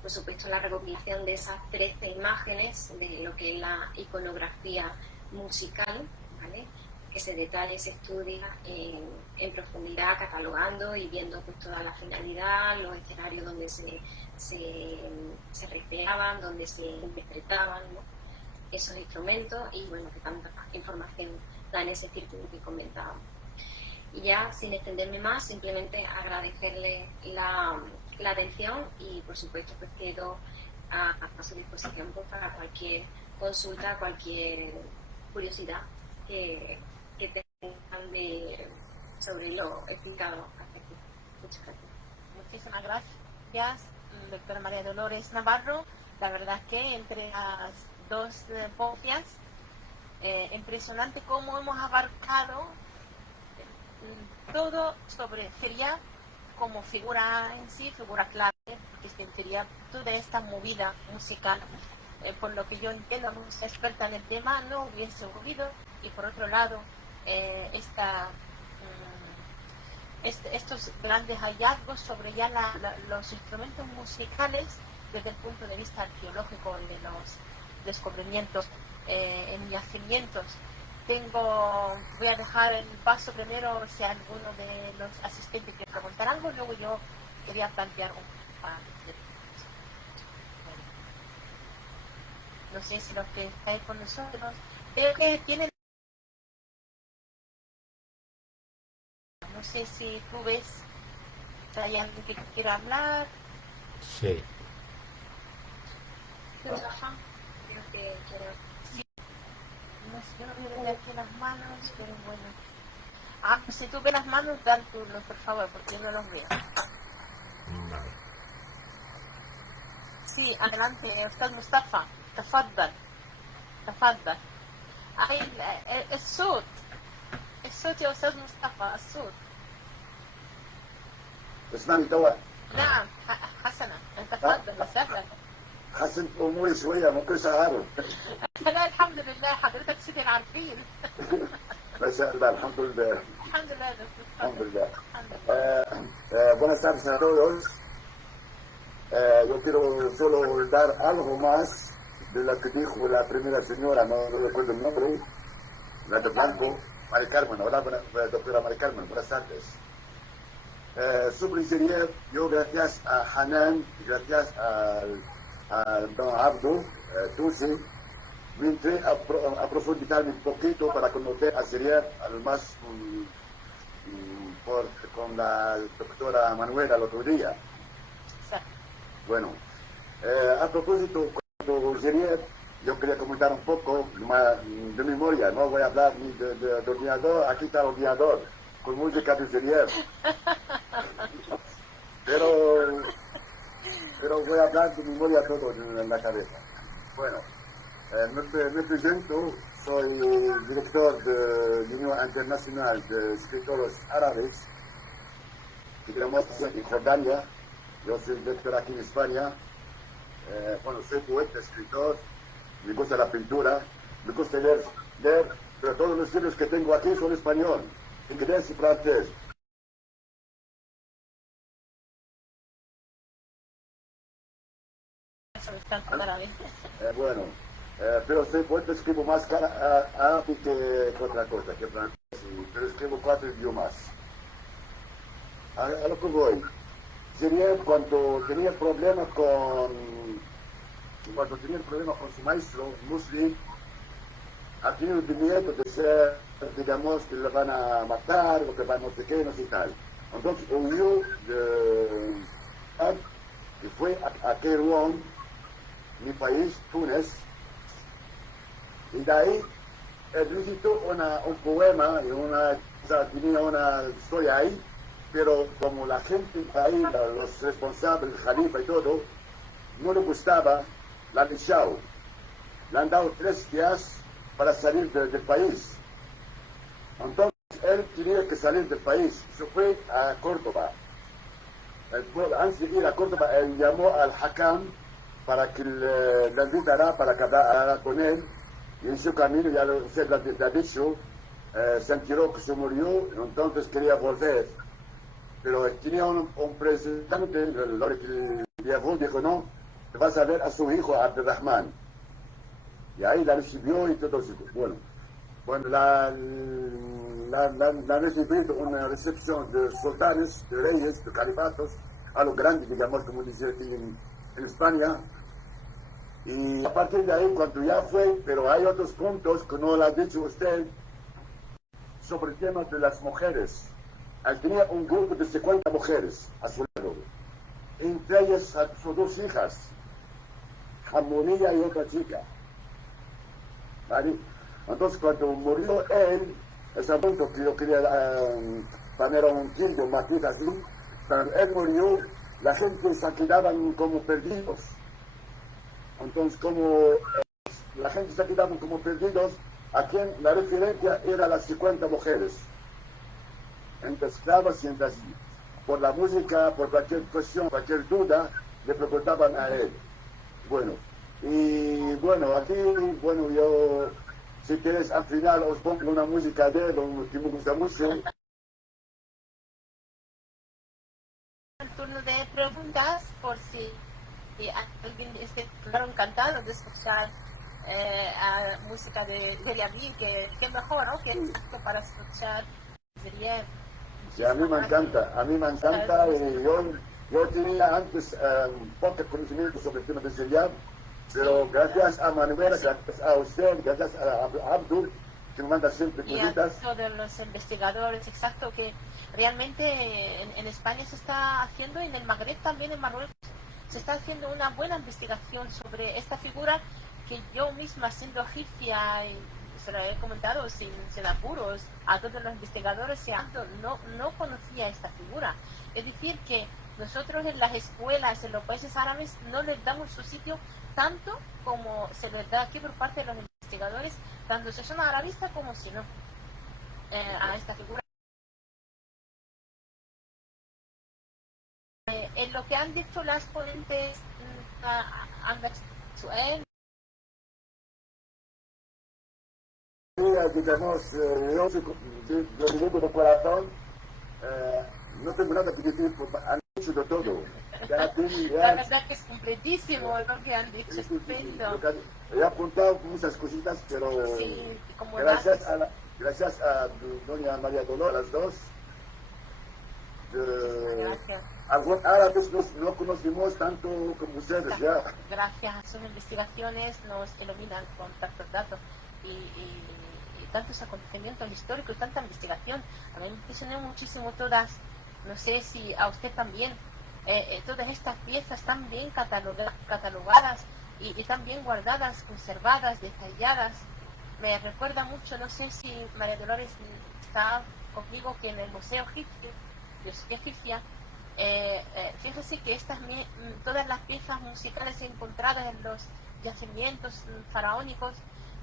por supuesto, la recopilación de esas 13 imágenes de lo que es la iconografía musical, ¿vale? Que se detalla y se estudia en profundidad, catalogando y viendo pues toda la finalidad, los escenarios donde se recreaban, donde se interpretaban, ¿no? Esos instrumentos, y bueno, que tanta información da en ese círculo que comentábamos. Y ya, sin extenderme más, simplemente agradecerle la atención y, por supuesto, pues quedo a su disposición pues, para cualquier consulta, cualquier curiosidad que tengan sobre lo explicado hasta aquí. Muchas gracias. Muchísimas gracias, doctora María Dolores Navarro. La verdad es que entre las dos ponencias, impresionante cómo hemos abarcado todo sobre feria como figura en sí, figura clave, porque en teoría toda esta movida musical, por lo que yo entiendo, no soy experta en el tema, no hubiese ocurrido. Y por otro lado, estos grandes hallazgos sobre ya los instrumentos musicales desde el punto de vista arqueológico de los descubrimientos en yacimientos. Voy a dejar el paso primero si alguno de los asistentes quiere preguntar algo, luego yo quería plantear un par de preguntas. No sé si los que estáis con nosotros, veo que tienen. No sé si tú ves, si hay alguien que quiera hablar. Sí. Rafa, creo que quiere... No sé, yo no veo desde aquí las manos, pero bueno. Ah, si tú ves las manos, da el turno, por favor, porque yo no los veo. Vale. Sí, adelante, Ustad Mustafa. تفضل تفضل. أي الصوت يا أستاذ مصطفى الصوت. اسمعني توا. نعم حسنا تفضل وسهلا. حسنت اموري شويه ممكن شهر. لا الحمد لله حضرتك سيدي العارفين. بس الحمد لله. الحمد لله الحمد لله. الحمد لله. Buenas tardes a todos. Yo quiero solo dar algo más de lo que dijo la primera señora, no recuerdo el nombre, la de blanco, Mari Carmen. Hola, doctora Mari Carmen, buenas tardes. Sobre Ingeniería, yo gracias a Hanan, gracias a don Abdo, Tusi, me entré a profundizar un poquito para conocer a Ingeniería al más con la doctora Manuela el otro día. Bueno, a propósito, cuando llegué, yo quería comentar un poco de memoria, no voy a hablar ni de ordenador, aquí está el ordenador, con música de Genier. Pero voy a hablar de memoria todo en la cabeza. Bueno, me presento, soy director de la Unión Internacional de Escritores Árabes, que tenemos en Jordania. Yo soy director aquí en España. Bueno, soy poeta, escritor, me gusta la pintura, me gusta leer, pero todos los libros que tengo aquí son español, inglés y francés. Bueno, pero soy poeta, escribo más árabe que otra cosa, que francés, pero escribo 4 idiomas. A lo que voy. Sería cuando tenía problemas con su maestro, Muslim, ha tenido miedo de ser, digamos, que le van a matar o que van no sé qué, no sé tal. Entonces huyó y fue a Kairouan, mi país, Túnez, y de ahí recitó un poema, tenía una historia ahí. Pero como la gente ahí, los responsables, el jalifa y todo, no le gustaba, la han echado. Le han dado 3 días para salir del país. Entonces él tenía que salir del país. Se fue a Córdoba. Antes de ir a Córdoba, él llamó al Hakam para que le invitara para que hablara con él. Y en su camino, ya usted lo ha dicho, se enteró que se murió, entonces quería volver. Pero tenía un presidente, el viejo dijo, no, vas a ver a su hijo Abdelrahman. Y ahí la recibió y todo eso. Bueno, la recibido una recepción de sultanes, de reyes, de califatos, a lo grande, digamos, como dice aquí en España. Y a partir de ahí, cuando ya fue, pero hay otros puntos que no lo ha dicho usted, sobre el tema de las mujeres. Él tenía un grupo de 50 mujeres a su lado, entre ellas sus 2 hijas, Hamonía y otra chica. ¿Vale? Entonces cuando murió él, ese momento que yo quería poner un tilde, un matiz así, cuando él murió, la gente se quedaban como perdidos. Entonces como la gente se quedaban como perdidos, a quien la referencia era las 50 mujeres. Entre esclavas y entre así. Por la música, por cualquier cuestión, cualquier duda, le preguntaban a él. Bueno, y bueno, aquí, bueno, yo, si quieres, al final os pongo una música de él, que me gusta mucho. El turno de preguntas, por si alguien esté claro encantado de escuchar a música de Yamil, que mejor, ¿no? Que exacto para escuchar sería. Sí, a mí me encanta, y yo tenía antes poco conocimiento sobre el tema de Serial, pero gracias a Manuela, gracias a usted, gracias a Abdul, que me manda siempre cositas. Y a todos los investigadores, exacto, que realmente en España se está haciendo, en el Magreb también, en Marruecos, se está haciendo una buena investigación sobre esta figura que yo misma, siendo egipcia, y se lo he comentado sin apuros a todos los investigadores, no conocía esta figura. Es decir, que nosotros en las escuelas, en los países árabes, no les damos su sitio tanto como se les da aquí por parte de los investigadores, tanto si son arabistas como si no, a esta figura. En lo que han dicho las ponentes, digamos, yo digo de corazón, no tengo nada que decir, han dicho de todo. La verdad que es completísimo lo que han dicho, estupendo. He apuntado muchas cositas, pero sí, como gracias a doña María Dolores, las dos. Gracias. Algunos árabes no conocimos tanto como ustedes, ya. Gracias a sus investigaciones nos iluminan con tantos datos y tantos acontecimientos históricos, tanta investigación. A mí me impresionó muchísimo todas, no sé si a usted también, todas estas piezas tan bien catalogadas y tan bien guardadas, conservadas, detalladas. Me recuerda mucho, no sé si María Dolores está conmigo, que en el Museo Egipcio, yo soy egipcia, fíjese que todas las piezas musicales encontradas en los yacimientos faraónicos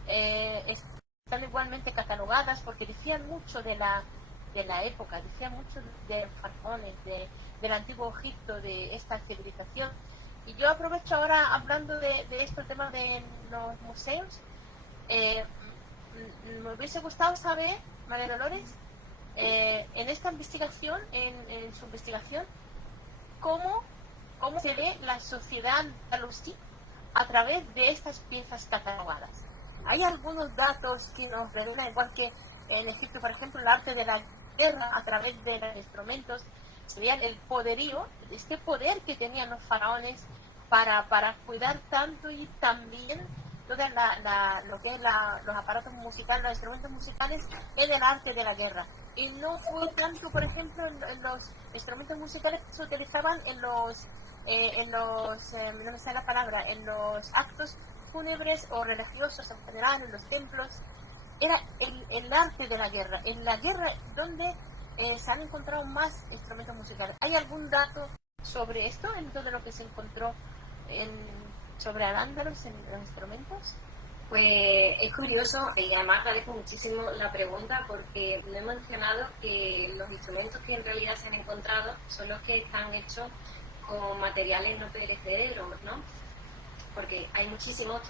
están igualmente catalogadas, porque decían mucho de la época, decían mucho de faraones, del antiguo Egipto, de esta civilización. Y yo aprovecho ahora, hablando de este tema de los museos, me hubiese gustado saber, María Dolores, en esta investigación, en su investigación, cómo se ve la sociedad andalusí a través de estas piezas catalogadas. Hay algunos datos que nos revelan, igual que en Egipto, por ejemplo, el arte de la guerra a través de los instrumentos, se veía el poderío, este poder que tenían los faraones para cuidar tanto y también toda lo que es los aparatos musicales, los instrumentos musicales en el arte de la guerra. Y no fue tanto, por ejemplo, en los instrumentos musicales que se utilizaban en los no me sale la palabra, en los actos fúnebres o religiosos en general, en los templos. Era el arte de la guerra, en la guerra donde se han encontrado más instrumentos musicales. ¿Hay algún dato sobre esto, en todo lo que se encontró sobre Al-Ándalus en los instrumentos? Pues es curioso y además agradezco muchísimo la pregunta, porque no he mencionado que los instrumentos que en realidad se han encontrado son los que están hechos con materiales no perecederos, ¿no? Porque hay muchísimos,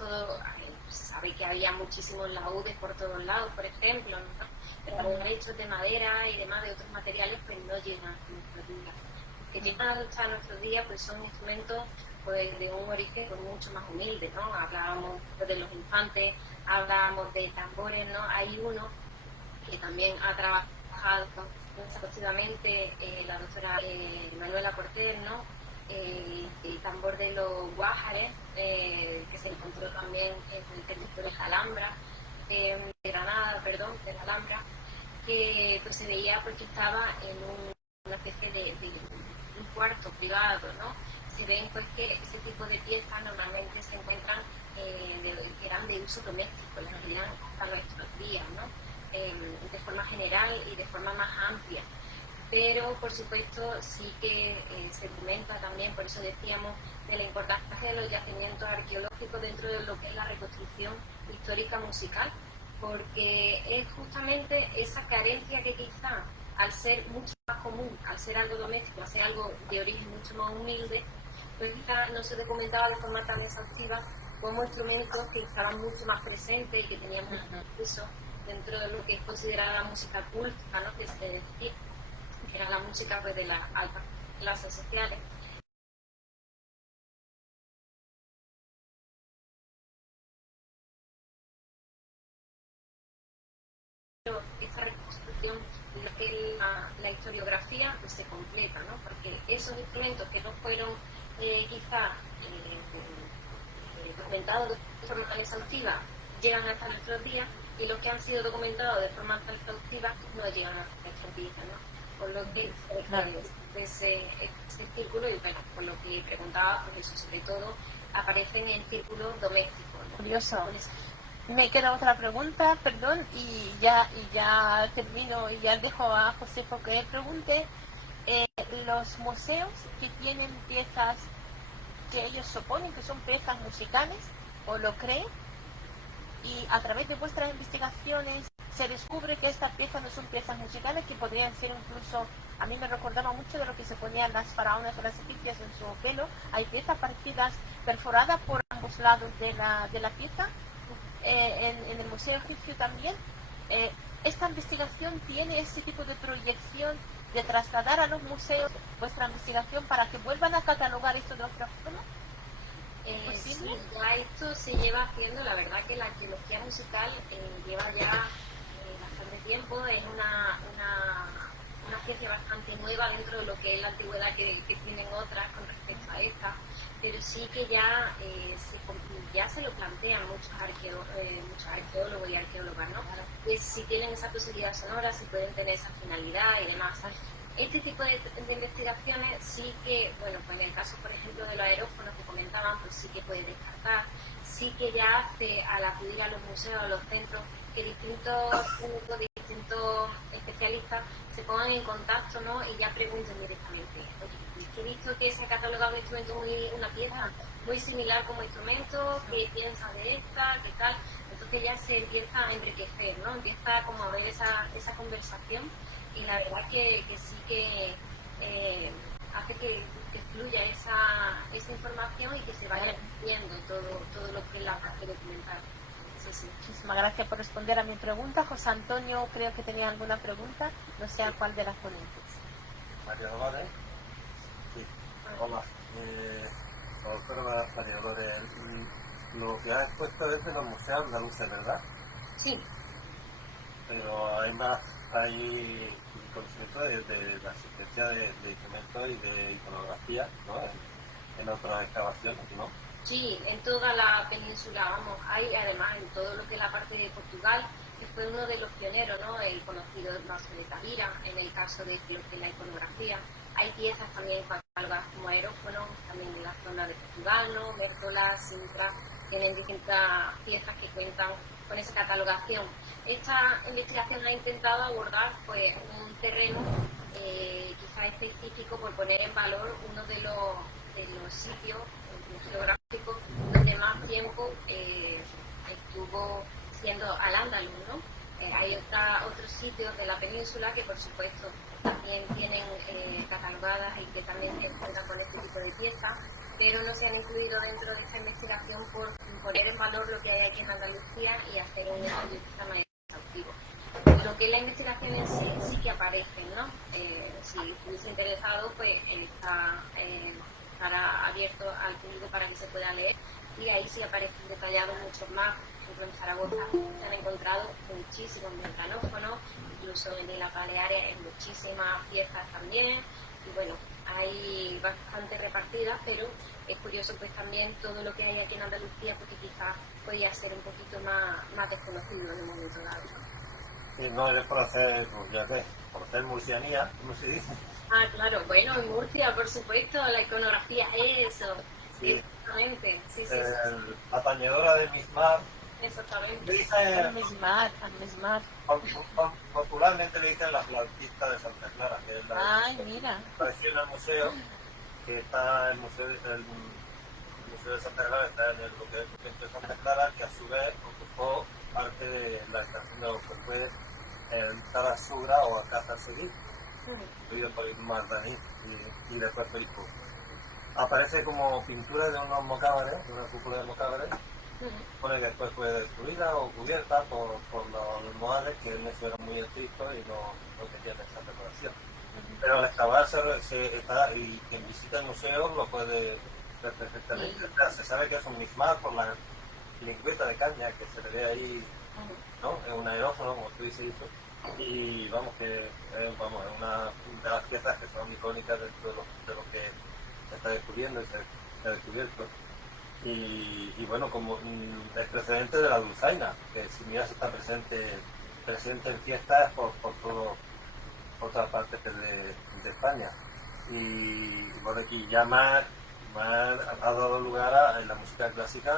se sabe que había muchísimos laúdes por todos lados, por ejemplo, ¿no? Pero algunos hechos de madera y demás, de otros materiales, pues no llegan a nuestros días. Los que llegan hasta nuestros días pues son instrumentos pues de un origen pues mucho más humilde, ¿no? Hablábamos pues, de los infantes, hablábamos de tambores, ¿no? Hay uno que también ha trabajado exhaustivamente la doctora Manuela Cortés, ¿no? El tambor de los guájares, que se encontró también en el territorio de Alhambra, de Granada, perdón, de la Alhambra, que pues se veía porque estaba en una especie de un cuarto privado, ¿no? Se ven pues que ese tipo de piezas normalmente se encuentran que eran de uso doméstico, las que llegan hasta nuestros días, ¿no? De forma general y de forma más amplia. Pero por supuesto sí que se comenta también, por eso decíamos, de la importancia de los yacimientos arqueológicos dentro de lo que es la reconstrucción histórica musical, porque es justamente esa carencia que quizá al ser mucho más común, al ser algo doméstico, al ser algo de origen mucho más humilde, pues quizá no se documentaba de forma tan exhaustiva como instrumentos que estaban mucho más presentes y que tenían mucho peso dentro de lo que es considerada la música culta, ¿no? Que se decía que era la música pues, de las altas clases sociales. Pero esta reconstrucción, lo que es la historiografía, pues se completa, ¿no? Porque esos instrumentos que no fueron quizá documentados de forma tan exhaustiva llegan hasta nuestros días, y los que han sido documentados de forma tan exhaustiva no llegan hasta nuestros días, ¿no? Por lo que este círculo y bueno, por lo que preguntaba, pues eso sobre todo aparecen en círculos domésticos, ¿no? Curioso. Me queda otra pregunta, perdón, y ya termino y ya dejo a Josefo que él pregunte. Los museos que tienen piezas que ellos suponen que son piezas musicales, o lo creen, y a través de vuestras investigaciones se descubre que estas piezas no son piezas musicales, que podrían ser incluso, a mí me recordaba mucho de lo que se ponían las faraonas o las egipcias en su pelo. Hay piezas parecidas perforadas por ambos lados de la pieza. En el Museo Egipcio también. Esta investigación tiene ese tipo de proyección de trasladar a los museos vuestra investigación para que vuelvan a catalogar esto de otra forma. Sí, ya esto se lleva haciendo. La verdad que la arqueología musical lleva ya bastante tiempo. Es una ciencia bastante nueva dentro de lo que es la antigüedad que tienen otras con respecto a esta, pero sí que ya se lo plantean muchos arqueólogos y arqueólogas, ¿no? Que si tienen esa posibilidad sonora, si pueden tener esa finalidad y demás. Este tipo de investigaciones sí que, bueno, pues en el caso, por ejemplo, de los aerófonos que comentaban, pues sí que puede descartar. Sí que ya hace, al acudir a los museos, a los centros, que distintos especialistas se pongan en contacto, ¿no? Y ya pregunten directamente. Oye, he visto que se ha catalogado un instrumento una pieza muy similar como instrumento, ¿qué piensas de esta? ¿Qué tal? Entonces ya se empieza a enriquecer, ¿no? Empieza como a ver esa conversación, y la verdad que sí que hace que fluya esa información y que se vaya viendo todo lo que es la parte documental. Sí. Muchísimas gracias por responder a mi pregunta. José Antonio, creo que tenía alguna pregunta, no sé a cuál de las ponentes. María Dolores. Sí. Hola. Doctora María Dolores, lo que has expuesto es de los museos andaluces, ¿verdad? Sí. Pero hay conocimiento de la existencia de instrumentos y de iconografía, ¿no? En otras excavaciones, ¿no? Sí, en toda la península, vamos, hay además en todo lo que es la parte de Portugal, que fue uno de los pioneros, ¿no? El conocido Vasco de Tavira, en el caso de lo que es la iconografía. Hay piezas también catalogadas como aerófonos, también en la zona de Portugal, ¿no? Mértola, Sintra, tienen distintas piezas que cuentan con esa catalogación. Esta investigación ha intentado abordar pues un terreno quizás específico, por poner en valor uno de los sitios geográficos donde más tiempo estuvo siendo al-Ándalus, ¿no? Hay otros sitios de la península que por supuesto también tienen catalogadas y que también cuentan con este tipo de piezas, pero no se han incluido dentro de esta investigación por poner en valor lo que hay aquí en Andalucía y hacer un estudio quizá más exhaustivo. Lo que es la investigación en sí que aparecen, ¿no? Si estuviese interesado, pues estará abierto al público para que se pueda leer, y ahí sí aparecen detallados muchos más. Por ejemplo, en Zaragoza se han encontrado muchísimos mecanófonos, incluso en las Baleares muchísimas piezas también, y bueno, hay bastante repartidas, pero es curioso pues también todo lo que hay aquí en Andalucía, porque quizás podría ser un poquito más desconocido en un momento dado. Y no es por hacer murcianía, ¿cómo se dice? Ah, claro, bueno, en Murcia, por supuesto, la iconografía, eso, sí. Exactamente, sí. La tañedora de Mismar. Exactamente. Al Mismar. Popularmente le dicen la plantista de Santa Clara, que es la. Ay, mira. Apareció en el museo, que está el museo de Santa Clara, está en lo que es el centro de Santa Clara, que a su vez ocupó parte de la estación de lo que fue el Tarasugra o Alcázar Seguir, construido por el Mardaní y después Perico. Aparece como pintura de unos mocábares, de una cúpula de mocábares, pone que después fue destruida o cubierta por los almohades, que en eso eran muy estrictos y no tenían esa decoración. Pero al excavar y quien visita el museo lo puede ver perfectamente. Se sabe que es un mismar por la lingüeta de caña que se le ve ahí, ¿no? Es un aerófono, como tú dices, y vamos, que es una de las piezas que son icónicas dentro de lo que se está descubriendo y se ha descubierto. Y bueno, como el precedente de la dulzaina, que si miras está presente en fiestas por todas partes de España. y bueno, y ya más ha dado lugar en la música clásica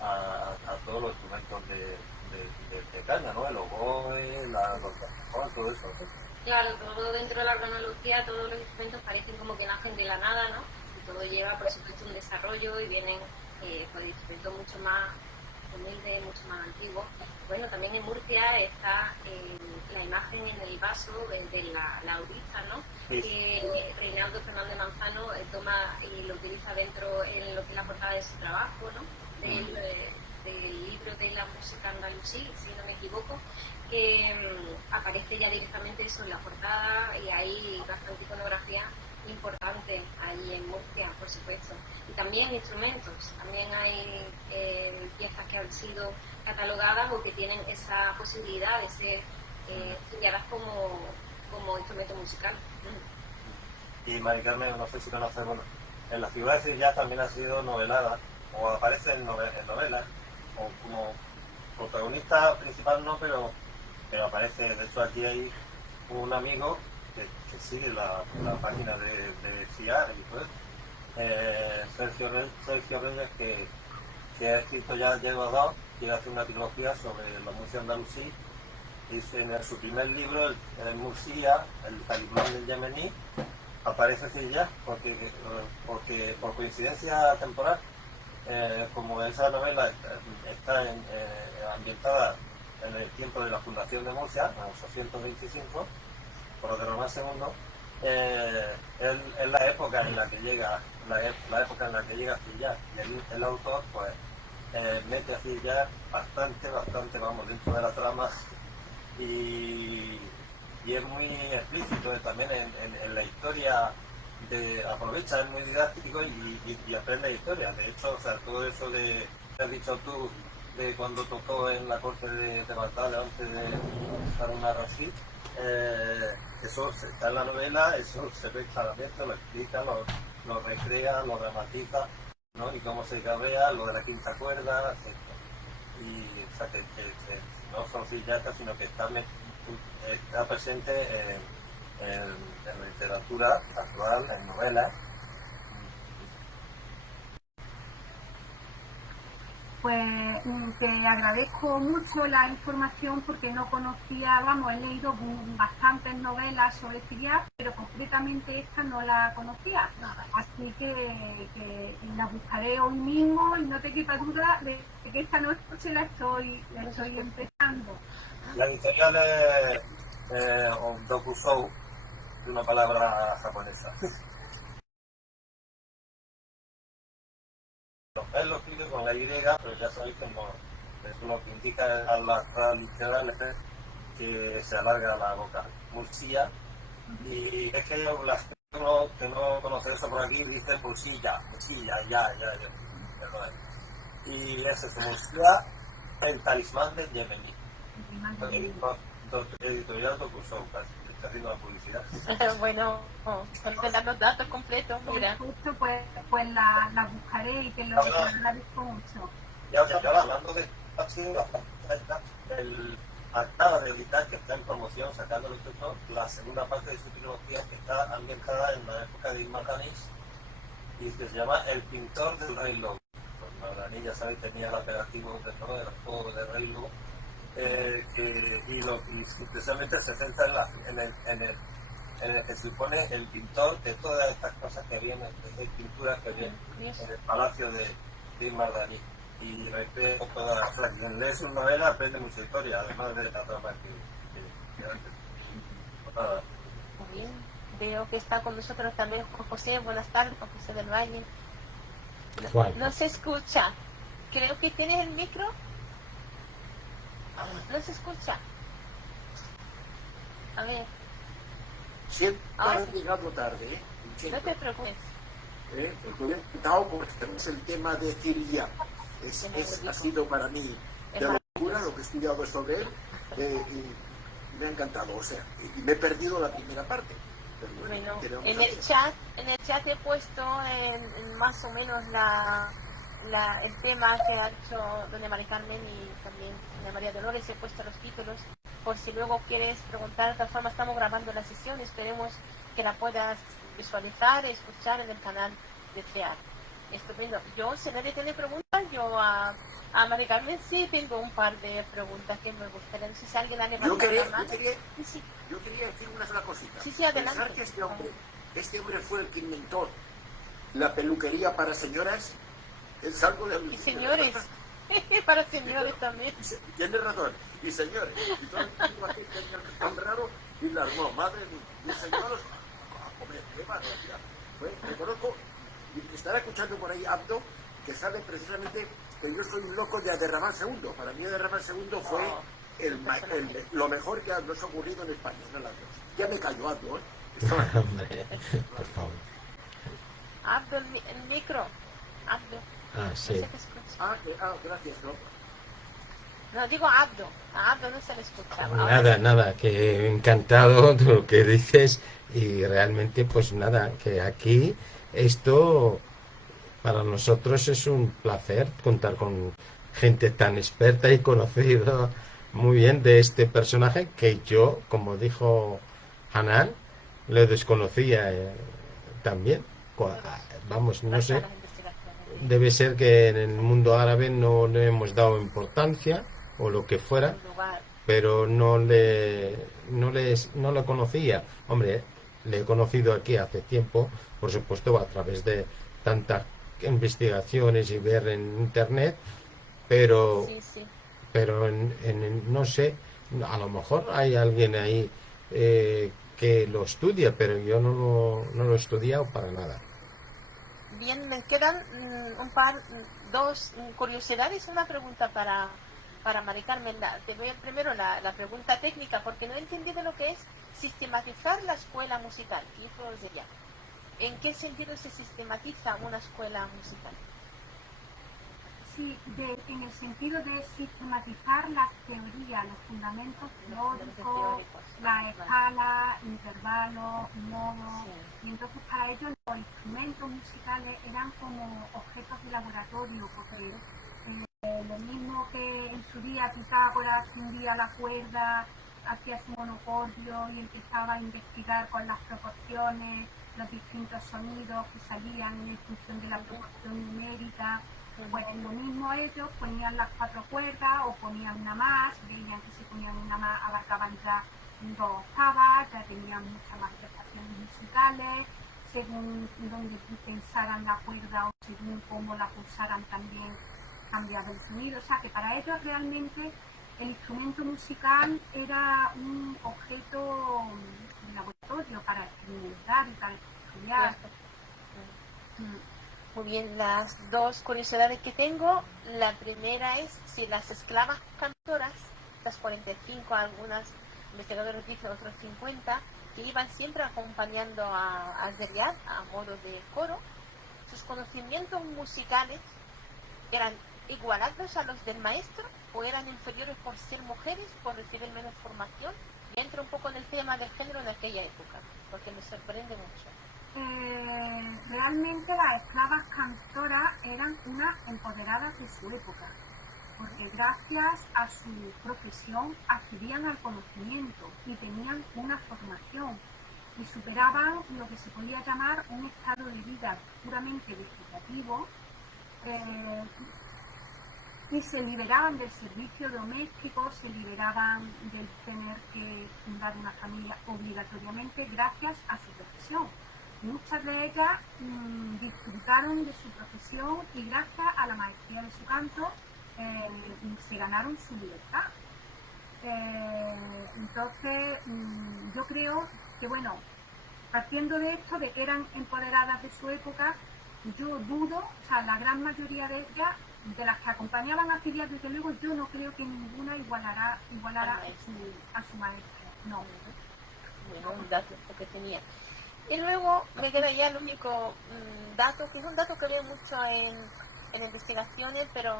a todos los instrumentos de caña, ¿no? El oboe, los saxofones, todo eso, ¿no? Claro, todo dentro de la cronología, todos los instrumentos parecen como que nacen de la nada, ¿no? Y todo lleva, por supuesto, un desarrollo y vienen pues instrumentos mucho más humildes, mucho más antiguos. Bueno, también en Murcia está la imagen en el vaso de la aurista, ¿no? Sí. Que Reinaldo Fernández Manzano toma y lo utiliza dentro en lo que es la portada de su trabajo, ¿no? Del libro de la música andalusí, si no me equivoco, que aparece ya directamente eso en la portada y hay bastante iconografía importante ahí en Murcia, por supuesto. Y también instrumentos, también hay piezas que han sido catalogadas o que tienen esa posibilidad de ser estudiadas como instrumento musical. Y Mari Carmen, no sé si conoces, bueno, en la figura de Sevilla también ha sido novelada, o aparece en novelas, o como protagonista principal no, pero aparece. De hecho aquí hay un amigo que sigue la página de FIAR y pues Sergio Reyes, que ha escrito ya lleva dos, quiere hacer una trilogía sobre la música andalusí. Dice en su primer libro, el Murcia, el talismán del Yemení, aparece Sevilla porque por coincidencia temporal, como esa novela está ambientada en el tiempo de la fundación de Murcia, en 825, por lo de Román II, es la época en la que llega a Sevilla, y el autor pues mete a Sevilla bastante, vamos, dentro de la trama, y es muy explícito también en la historia. Aprovecha, es muy didáctico y aprende historia. De hecho, o sea, todo eso que has dicho tú, de cuando tocó en la corte de Bagdad antes de estar una Rashid, eso está en la novela, eso se ve claramente, lo explica, lo recrea, lo dramatiza, ¿no? Y cómo se cabrea, lo de la quinta cuerda, etc. Y o sea, que no solo Sillata, sino que está presente en la literatura actual, en novelas. Pues te agradezco mucho la información porque no conocía, vamos, he leído bastantes novelas sobre Siriac, pero concretamente esta no la conocía. Así que la buscaré hoy mismo y no te quepa duda de que esta noche la estoy empezando. La editorial es Dokusou, de una palabra japonesa. Él lo escribe con la Y, pero ya sabéis que es lo que indica a las literales que se alarga la vocal. Murcia, y es que que no conoce eso por aquí, dice Murcia, ya. Y es eso, Murcia, el talismán del Yemení. Editorial Dokusou, está haciendo la publicidad. Bueno, con dar los datos completos, mira. Justo, pues la buscaré y te lo agradezco mucho. Ya hablando de acaba de editar, que está en promoción, sacando el texto, la segunda parte de su trilogía, que está ambientada en la época de Imar Danish, y que se llama El pintor del Rey Lobo. Pues Dani, ya sabéis, tenía el apelativo del juego del Rey Lobo. Y precisamente se centra en el que supone el pintor de todas estas cosas que vienen, de pinturas que vienen en el palacio de Imar Dani. Y recrea toda, o sea, quien lee su novela aprende mucha historia, además de la trama que Muy bien. Veo que está con nosotros también Juan José. Buenas tardes, Juan José del Valle. No se escucha. Creo que tienes el micro. No se escucha. A ver. Siempre han llegado tarde, No te preocupes. Estoy encantado porque tenemos el tema de Siriac. Ha sido para mí de locura lo que he estudiado sobre él, y me ha encantado, o sea, y me he perdido la primera parte. Bueno, en el chat he puesto en más o menos el tema que ha hecho doña María Carmen y también doña María Dolores. He puesto los títulos por si luego quieres preguntar. De todas formas, estamos grabando la sesión, esperemos que la puedas visualizar, escuchar en el canal de CEAR. Estupendo. Yo, si nadie tiene preguntas, yo a Mari Carmen sí tengo un par de preguntas que me gustaría. No sé si alguien ha levantado la mano. Yo quería decir una sola cosita. Sí, adelante. Pensar que este hombre fue el que inventó la peluquería para señoras, es algo de... Y señores, para señores también. Tienes razón, y señores. Y todo el mundo aquí tan raro y la armó. Madre mía, señores, hombre, qué barbaridad. Reconozco, estará escuchando por ahí Abdo, que sabe precisamente que yo soy un loco de Aderramán II. Para mí Aderramán II fue lo mejor que nos ha ocurrido en España. Ya me cayó Abdo, ¿eh? Hombre, por favor. Abdo, el micro. Abdo. Sí. No se te escucha. Gracias, ¿no? No, digo Abdo. A Abdo no se le escucha. Nada, que encantado de lo que dices y realmente pues nada, que aquí esto para nosotros es un placer contar con gente tan experta y conocida muy bien de este personaje que yo, como dijo Hanan, lo desconocía también. Vamos, no sé, debe ser que en el mundo árabe no le hemos dado importancia o lo que fuera, pero no lo conocía. Hombre, le he conocido aquí hace tiempo, por supuesto, a través de tantas investigaciones y ver en internet, pero no sé, a lo mejor hay alguien ahí que lo estudia, pero yo no lo he estudiado para nada. Bien, me quedan dos curiosidades. Una pregunta para Mari Carmen. Te voy primero la pregunta técnica, porque no he entendido lo que es sistematizar la escuela musical. ¿Qué eso sería? ¿En qué sentido se sistematiza una escuela musical? Sí, en el sentido de sistematizar las teorías, los fundamentos teóricos, la escala, intervalos, modos. Y entonces para ello los instrumentos musicales eran como objetos de laboratorio, porque lo mismo que en su día Pitágoras hundía la cuerda, hacía su monocordio y empezaba a investigar con las proporciones, los distintos sonidos que salían en función de la proporción numérica. Pues lo mismo ellos ponían las 4 cuerdas o ponían una más, veían que si ponían una más abarcaban ya 2 octavas, ya tenían muchas más prestaciones musicales, según donde pensaran la cuerda o según cómo la pulsaran también cambiaba el sonido. O sea que para ellos realmente el instrumento musical era un objeto de laboratorio para experimentar y para estudiar. Muy bien, las dos curiosidades que tengo. La primera es si las esclavas cantoras, las 45, algunas investigadores dicen otros 50, que iban siempre acompañando a Zeriat a modo de coro, sus conocimientos musicales eran igualados a los del maestro o eran inferiores por ser mujeres, por recibir menos formación. Y entra un poco en el tema del género en aquella época, porque me sorprende mucho. Realmente las esclavas cantoras eran unas empoderadas de su época, porque gracias a su profesión accedían al conocimiento y tenían una formación y superaban lo que se podía llamar un estado de vida puramente vegetativo, y se liberaban del servicio doméstico, se liberaban del tener que fundar una familia obligatoriamente gracias a su profesión. Muchas de ellas disfrutaron de su profesión y gracias a la maestría de su canto se ganaron su libertad. Entonces yo creo que, bueno, partiendo de esto, de que eran empoderadas de su época, yo dudo, o sea, la gran mayoría de ellas, de las que acompañaban a Zeriat, desde luego, yo no creo que ninguna igualara a su maestra. No. Bueno, un dato que tenía. Y luego me queda ya el único dato, que es un dato que veo mucho en investigaciones, pero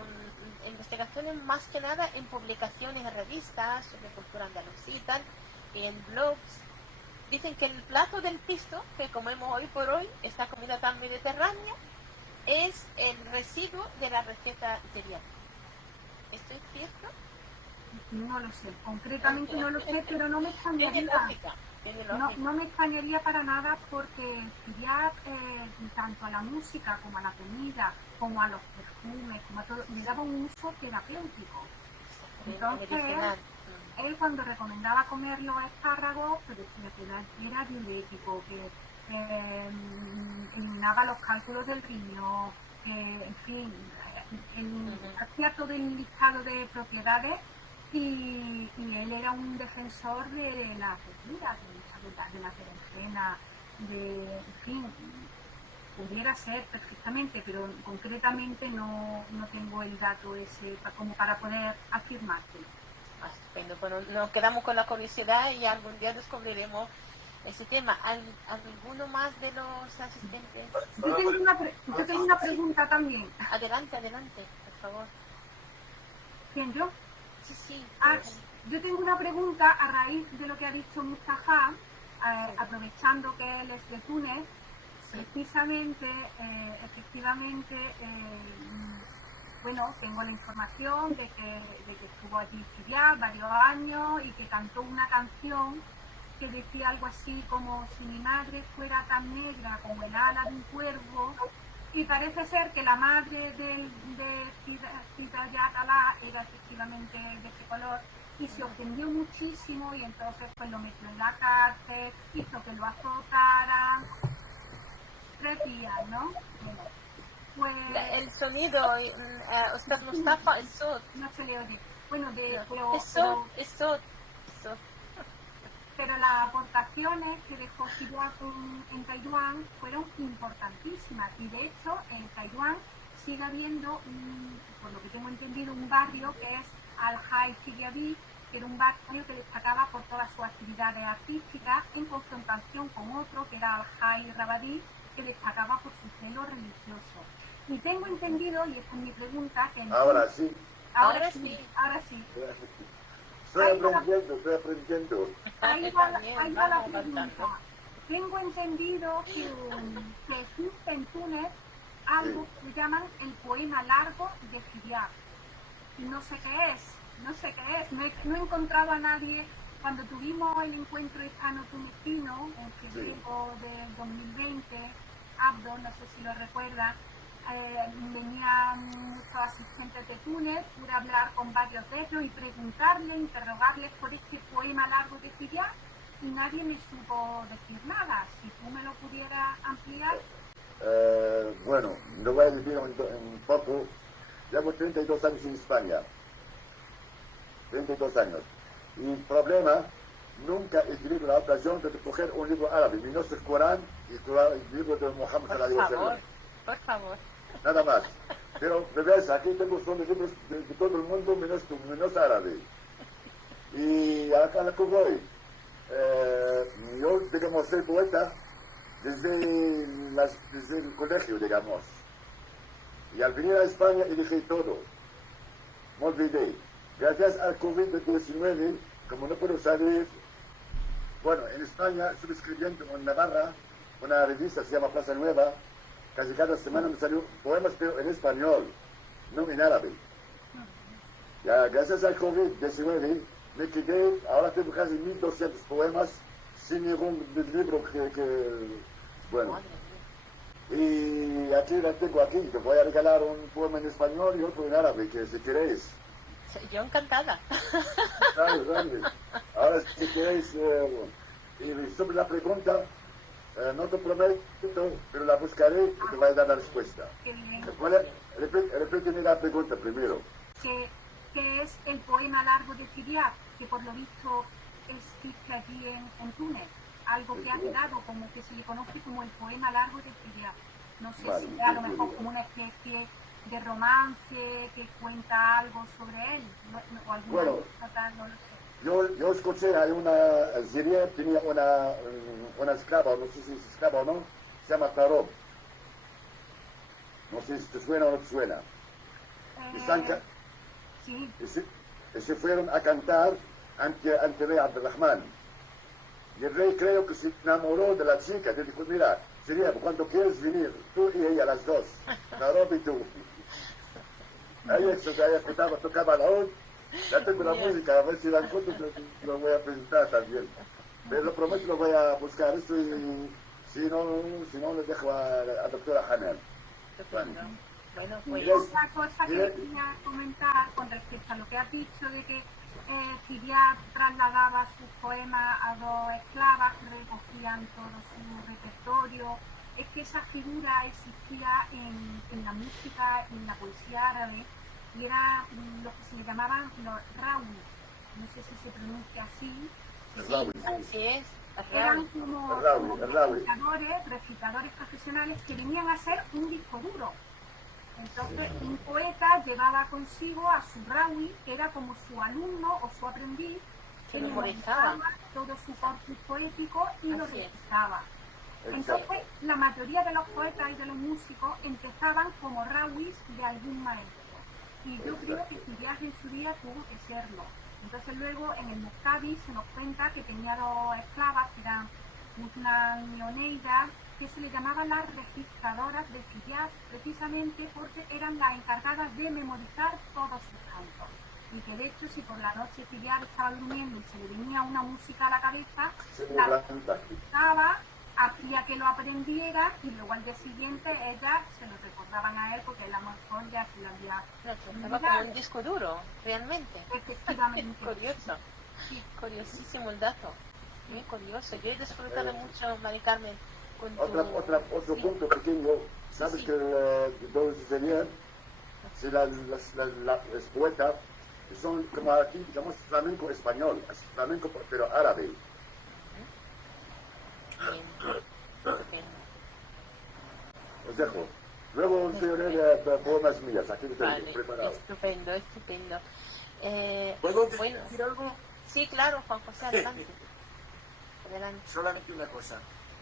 investigaciones más que nada en publicaciones en revistas sobre cultura andalusí y tal, y en blogs. Dicen que el plato del pisto, que comemos hoy por hoy, esta comida tan mediterránea, es el residuo de la receta Zeriat. ¿Esto es cierto? No lo sé, concretamente no lo sé, pero no me Tiene extrañaría. lógica, tiene No, lógica. no me extrañaría para nada porque estudiar tanto a la música como a la comida, como a los perfumes, como a todo, le daba un uso terapéutico. Entonces, Medicinal. él cuando recomendaba comer los espárragos, pues decía que era diurético, que eliminaba los cálculos del riñón, que, en fin, hacía todo el listado de propiedades y él era un defensor de las verduras, de la berenjena, en fin, pudiera ser perfectamente, pero concretamente no tengo el dato ese como para poder afirmártelo. Ah, estupendo. Bueno, nos quedamos con la curiosidad y algún día descubriremos ese tema. ¿Alguno más de los asistentes? Yo tengo una pregunta también. Adelante, por favor. ¿Quién, yo? Sí. Yo tengo una pregunta a raíz de lo que ha dicho Mustafa, aprovechando que él es de Túnez. Precisamente, efectivamente, bueno, tengo la información de que estuvo allí estudiar varios años y que cantó una canción que decía algo así como si mi madre fuera tan negra como el ala de un cuervo, y parece ser que la madre de Hidayat Allah era efectivamente de ese color y se ofendió muchísimo y entonces pues lo metió en la cárcel, hizo que lo azotaran 3 días, ¿no? Bueno, pues El sonido, Ustad Mustafa, el sot. no se le oye. Bueno, pero las aportaciones que dejó Hidayat en Taiwán fueron importantísimas y de hecho en Taiwán sigue habiendo, por lo que tengo entendido, un barrio que es Al-Hai Sidiabi, que era un barrio que destacaba por todas sus actividades artísticas en confrontación con otro que era Al-Hai Rabadi, que destacaba por su celo religioso. Y tengo entendido, y esta es mi pregunta, que Ahora sí. Ahora sí. Estoy aprendiendo. Ahí va la pregunta. Tengo entendido que existe en Túnez algo que llaman el poema largo de Hidayat. Y no sé qué es. No he encontrado a nadie. Cuando tuvimos el encuentro hispano-tunecino en febrero del 2020, Abdo, no sé si lo recuerda, venían muchos asistentes de Túnez, pude hablar con varios de ellos y interrogarles por este poema largo de Hidayat y nadie me supo decir nada. Si tú me lo pudieras ampliar. Bueno, lo voy a decir un poco. Llevo 32 años en España. 32 años. Y el problema, nunca he tenido la ocasión de coger un libro árabe, menos el Corán y el libro de Mohammed sallallahu alaihi wasallam. Por favor. Nada más. Pero, me ves, aquí tengo son los libros de todo el mundo menos árabe. Y acá a la que voy, yo, digamos, soy poeta desde el colegio, digamos. Y al venir a España elegí todo. Me olvidé. Gracias al COVID-19, como no puedo salir, bueno, en España estoy escribiendo en Navarra, una revista se llama Plaza Nueva, casi cada semana me salió poemas, pero en español, no en árabe. Ya, gracias al COVID-19, me quedé, ahora tengo casi 1200 poemas, sin ningún libro bueno. Y aquí la tengo aquí, te voy a regalar un poema en español y otro en árabe, que si queréis. Yo encantada. Dale. Ahora, si queréis, y sobre la pregunta, no te prometo, pero la buscaré y te voy a dar la respuesta. Repíteme la pregunta primero. ¿Qué es el poema largo de Hidayat, que por lo visto existe allí en Túnez? Algo que ha quedado como que se le conoce como el poema largo de Hidayat. No sé si a lo mejor como una especie de romance que cuenta algo sobre él, o alguna cosa, no lo sé. Yo escuché, hay una Ziria, tenía una esclava, no sé si es esclava o no, se llama Tarob. No sé si te suena o no te suena. Sí. Y se fueron a cantar ante rey Abdurrahman. Y el rey creo que se enamoró de la chica, le dijo, mira, Ziria, cuando quieres venir, tú y ella, las dos, Tarob y tú. Ella tocaba la oud Ya tengo la Bien. música, a ver si la encuentro, lo voy a presentar también. Pero lo prometo, lo voy a buscar esto y si no le dejo a la doctora Hanel. Estupendo. Bueno, Y pues otra cosa que Mire. quería comentar con respecto a lo que has dicho de que Ciriac trasladaba sus poemas a dos esclavas que recogían todo su repertorio, es que esa figura existía en la música y en la poesía árabe y era lo que se le llamaban los rawis, no sé si se pronuncia así, El sí, Rawi, sí. así es. eran como, El Rawi, como el Rawi. recitadores profesionales que venían a ser un disco duro. Entonces, un poeta llevaba consigo a su rawi, que era como su alumno o su aprendiz, Que que memorizaba. memorizaba todo su corpus poético y lo Así es. recitaba. Entonces, la mayoría de los poetas y de los músicos empezaban como rawis de algún maestro. Y yo creo que Ciriac en su día tuvo que serlo. Entonces, luego en el Muscavi se nos cuenta que tenía dos esclavas, que eran Muznan y Oneida, que se le llamaban las registradoras de Ciriac, precisamente porque eran las encargadas de memorizar todos sus cantos. Y que de hecho, si por la noche Ciriac estaba durmiendo y se le venía una música a la cabeza, la recitaba, hacía que lo aprendiera y luego al día siguiente ellas se lo recordaban a él porque él a lo mejor ya se lo había Estaba como un disco duro, realmente. efectivamente. Curioso. Sí. Curiosísimo el dato. Muy curioso. Yo he disfrutado mucho, Mari Carmen, con tu... Otro Sí. punto pequeño, sabes Sí. que todo sucedía, si las poetas son como aquí, digamos, flamenco español, flamenco pero árabe. Bien. Estupendo. Os dejo. Luego enseñaré poemas mías, aquí lo tengo Vale, preparado. estupendo, estupendo. ¿Puedo Bueno, decir algo? sí, claro, Juan José, adelante. Adelante. Solamente una cosa.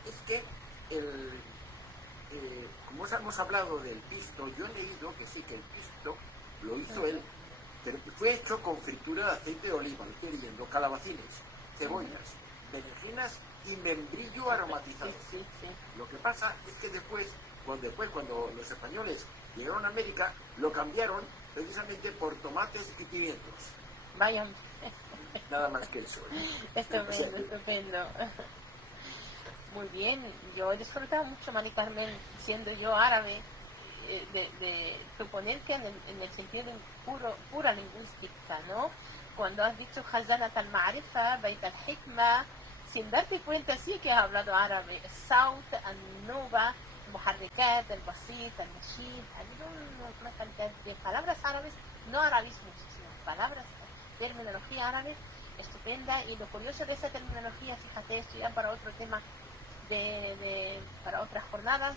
Es que como os hemos hablado del pisto, yo he leído que sí, que el pisto lo hizo él, pero fue hecho con fritura de aceite de oliva, lo estoy leyendo, calabacines, cebollas, berenjenas y membrillo aromatizado. Sí, sí, sí. Lo que pasa es que después, cuando los españoles llegaron a América, lo cambiaron precisamente por tomates y pimientos. Vaya, Nada más que eso. estupendo, estupendo. Muy bien, yo he disfrutado mucho, Mari Carmen, siendo yo árabe, de tu ponencia en el sentido de pura lingüística, ¿no? Cuando has dicho Khazanat al-Ma'rifa, Bait al-Hikma, sin darte cuenta sí que has hablado árabe, Saut, al-Nuba, Muharrikat, el-Basit, al-Nashid, ha habido una cantidad de palabras árabes, no arabismos, sino palabras, terminología árabe estupenda. Y lo curioso de esa terminología, fíjate, esto ya para otro tema, para otras jornadas,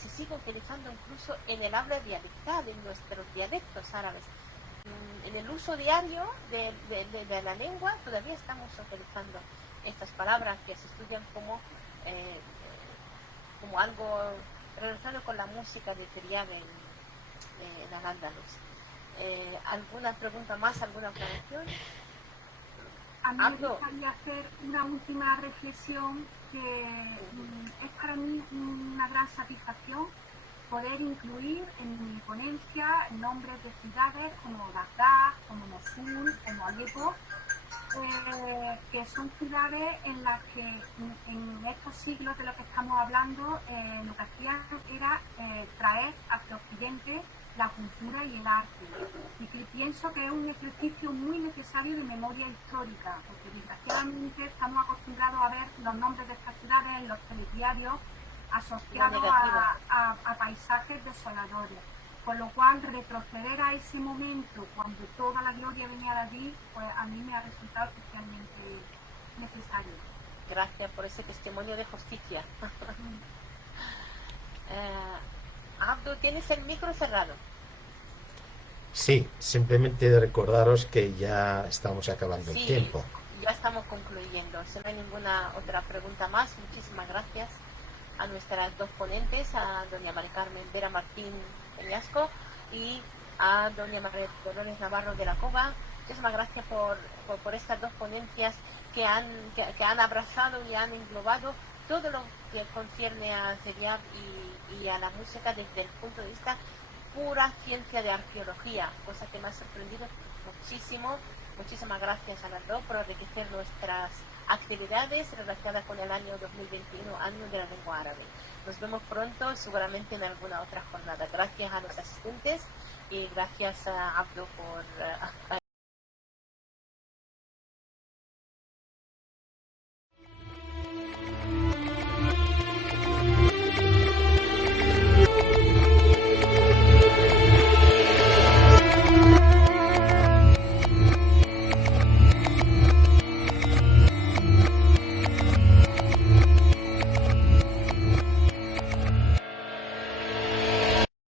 se sigue utilizando incluso en el habla dialectal, en nuestros dialectos árabes. En el uso diario de la lengua todavía estamos utilizando estas palabras que se estudian como algo relacionado con la música de Ciriac en Al-Ándalus. ¿Alguna pregunta más? ¿Alguna aclaración? A mí me Abdo. gustaría hacer una última reflexión que es para mí una gran satisfacción poder incluir en mi ponencia nombres de ciudades como Bagdad, como Mosul, como Alepo, que son ciudades en las que en estos siglos de lo que estamos hablando lo que hacían era traer hacia Occidente la cultura y el arte, y que pienso que es un ejercicio muy necesario de memoria histórica, porque desgraciadamente estamos acostumbrados a ver los nombres de estas ciudades en los telediarios asociados a paisajes desoladores, con lo cual retroceder a ese momento cuando toda la gloria venía de allí, pues a mí me ha resultado especialmente necesario. Gracias por ese testimonio de justicia. Abdo, tienes el micro cerrado. Sí, simplemente recordaros que ya estamos acabando el Sí, tiempo. ya estamos concluyendo. Si no hay ninguna otra pregunta más, muchísimas gracias a nuestras dos ponentes, a doña Mari Carmen Vera Martín Peñasco y a doña María Dolores Navarro de la Cova. Muchísimas gracias por estas dos ponencias que han abrazado y han englobado todo lo que concierne a Ciriac y a la música desde el punto de vista pura ciencia de arqueología, cosa que me ha sorprendido muchísimo. Muchísimas gracias a las dos por enriquecer nuestras actividades relacionadas con el año 2021, año de la lengua árabe. Nos vemos pronto, seguramente en alguna otra jornada. Gracias a los asistentes y gracias a Abdo por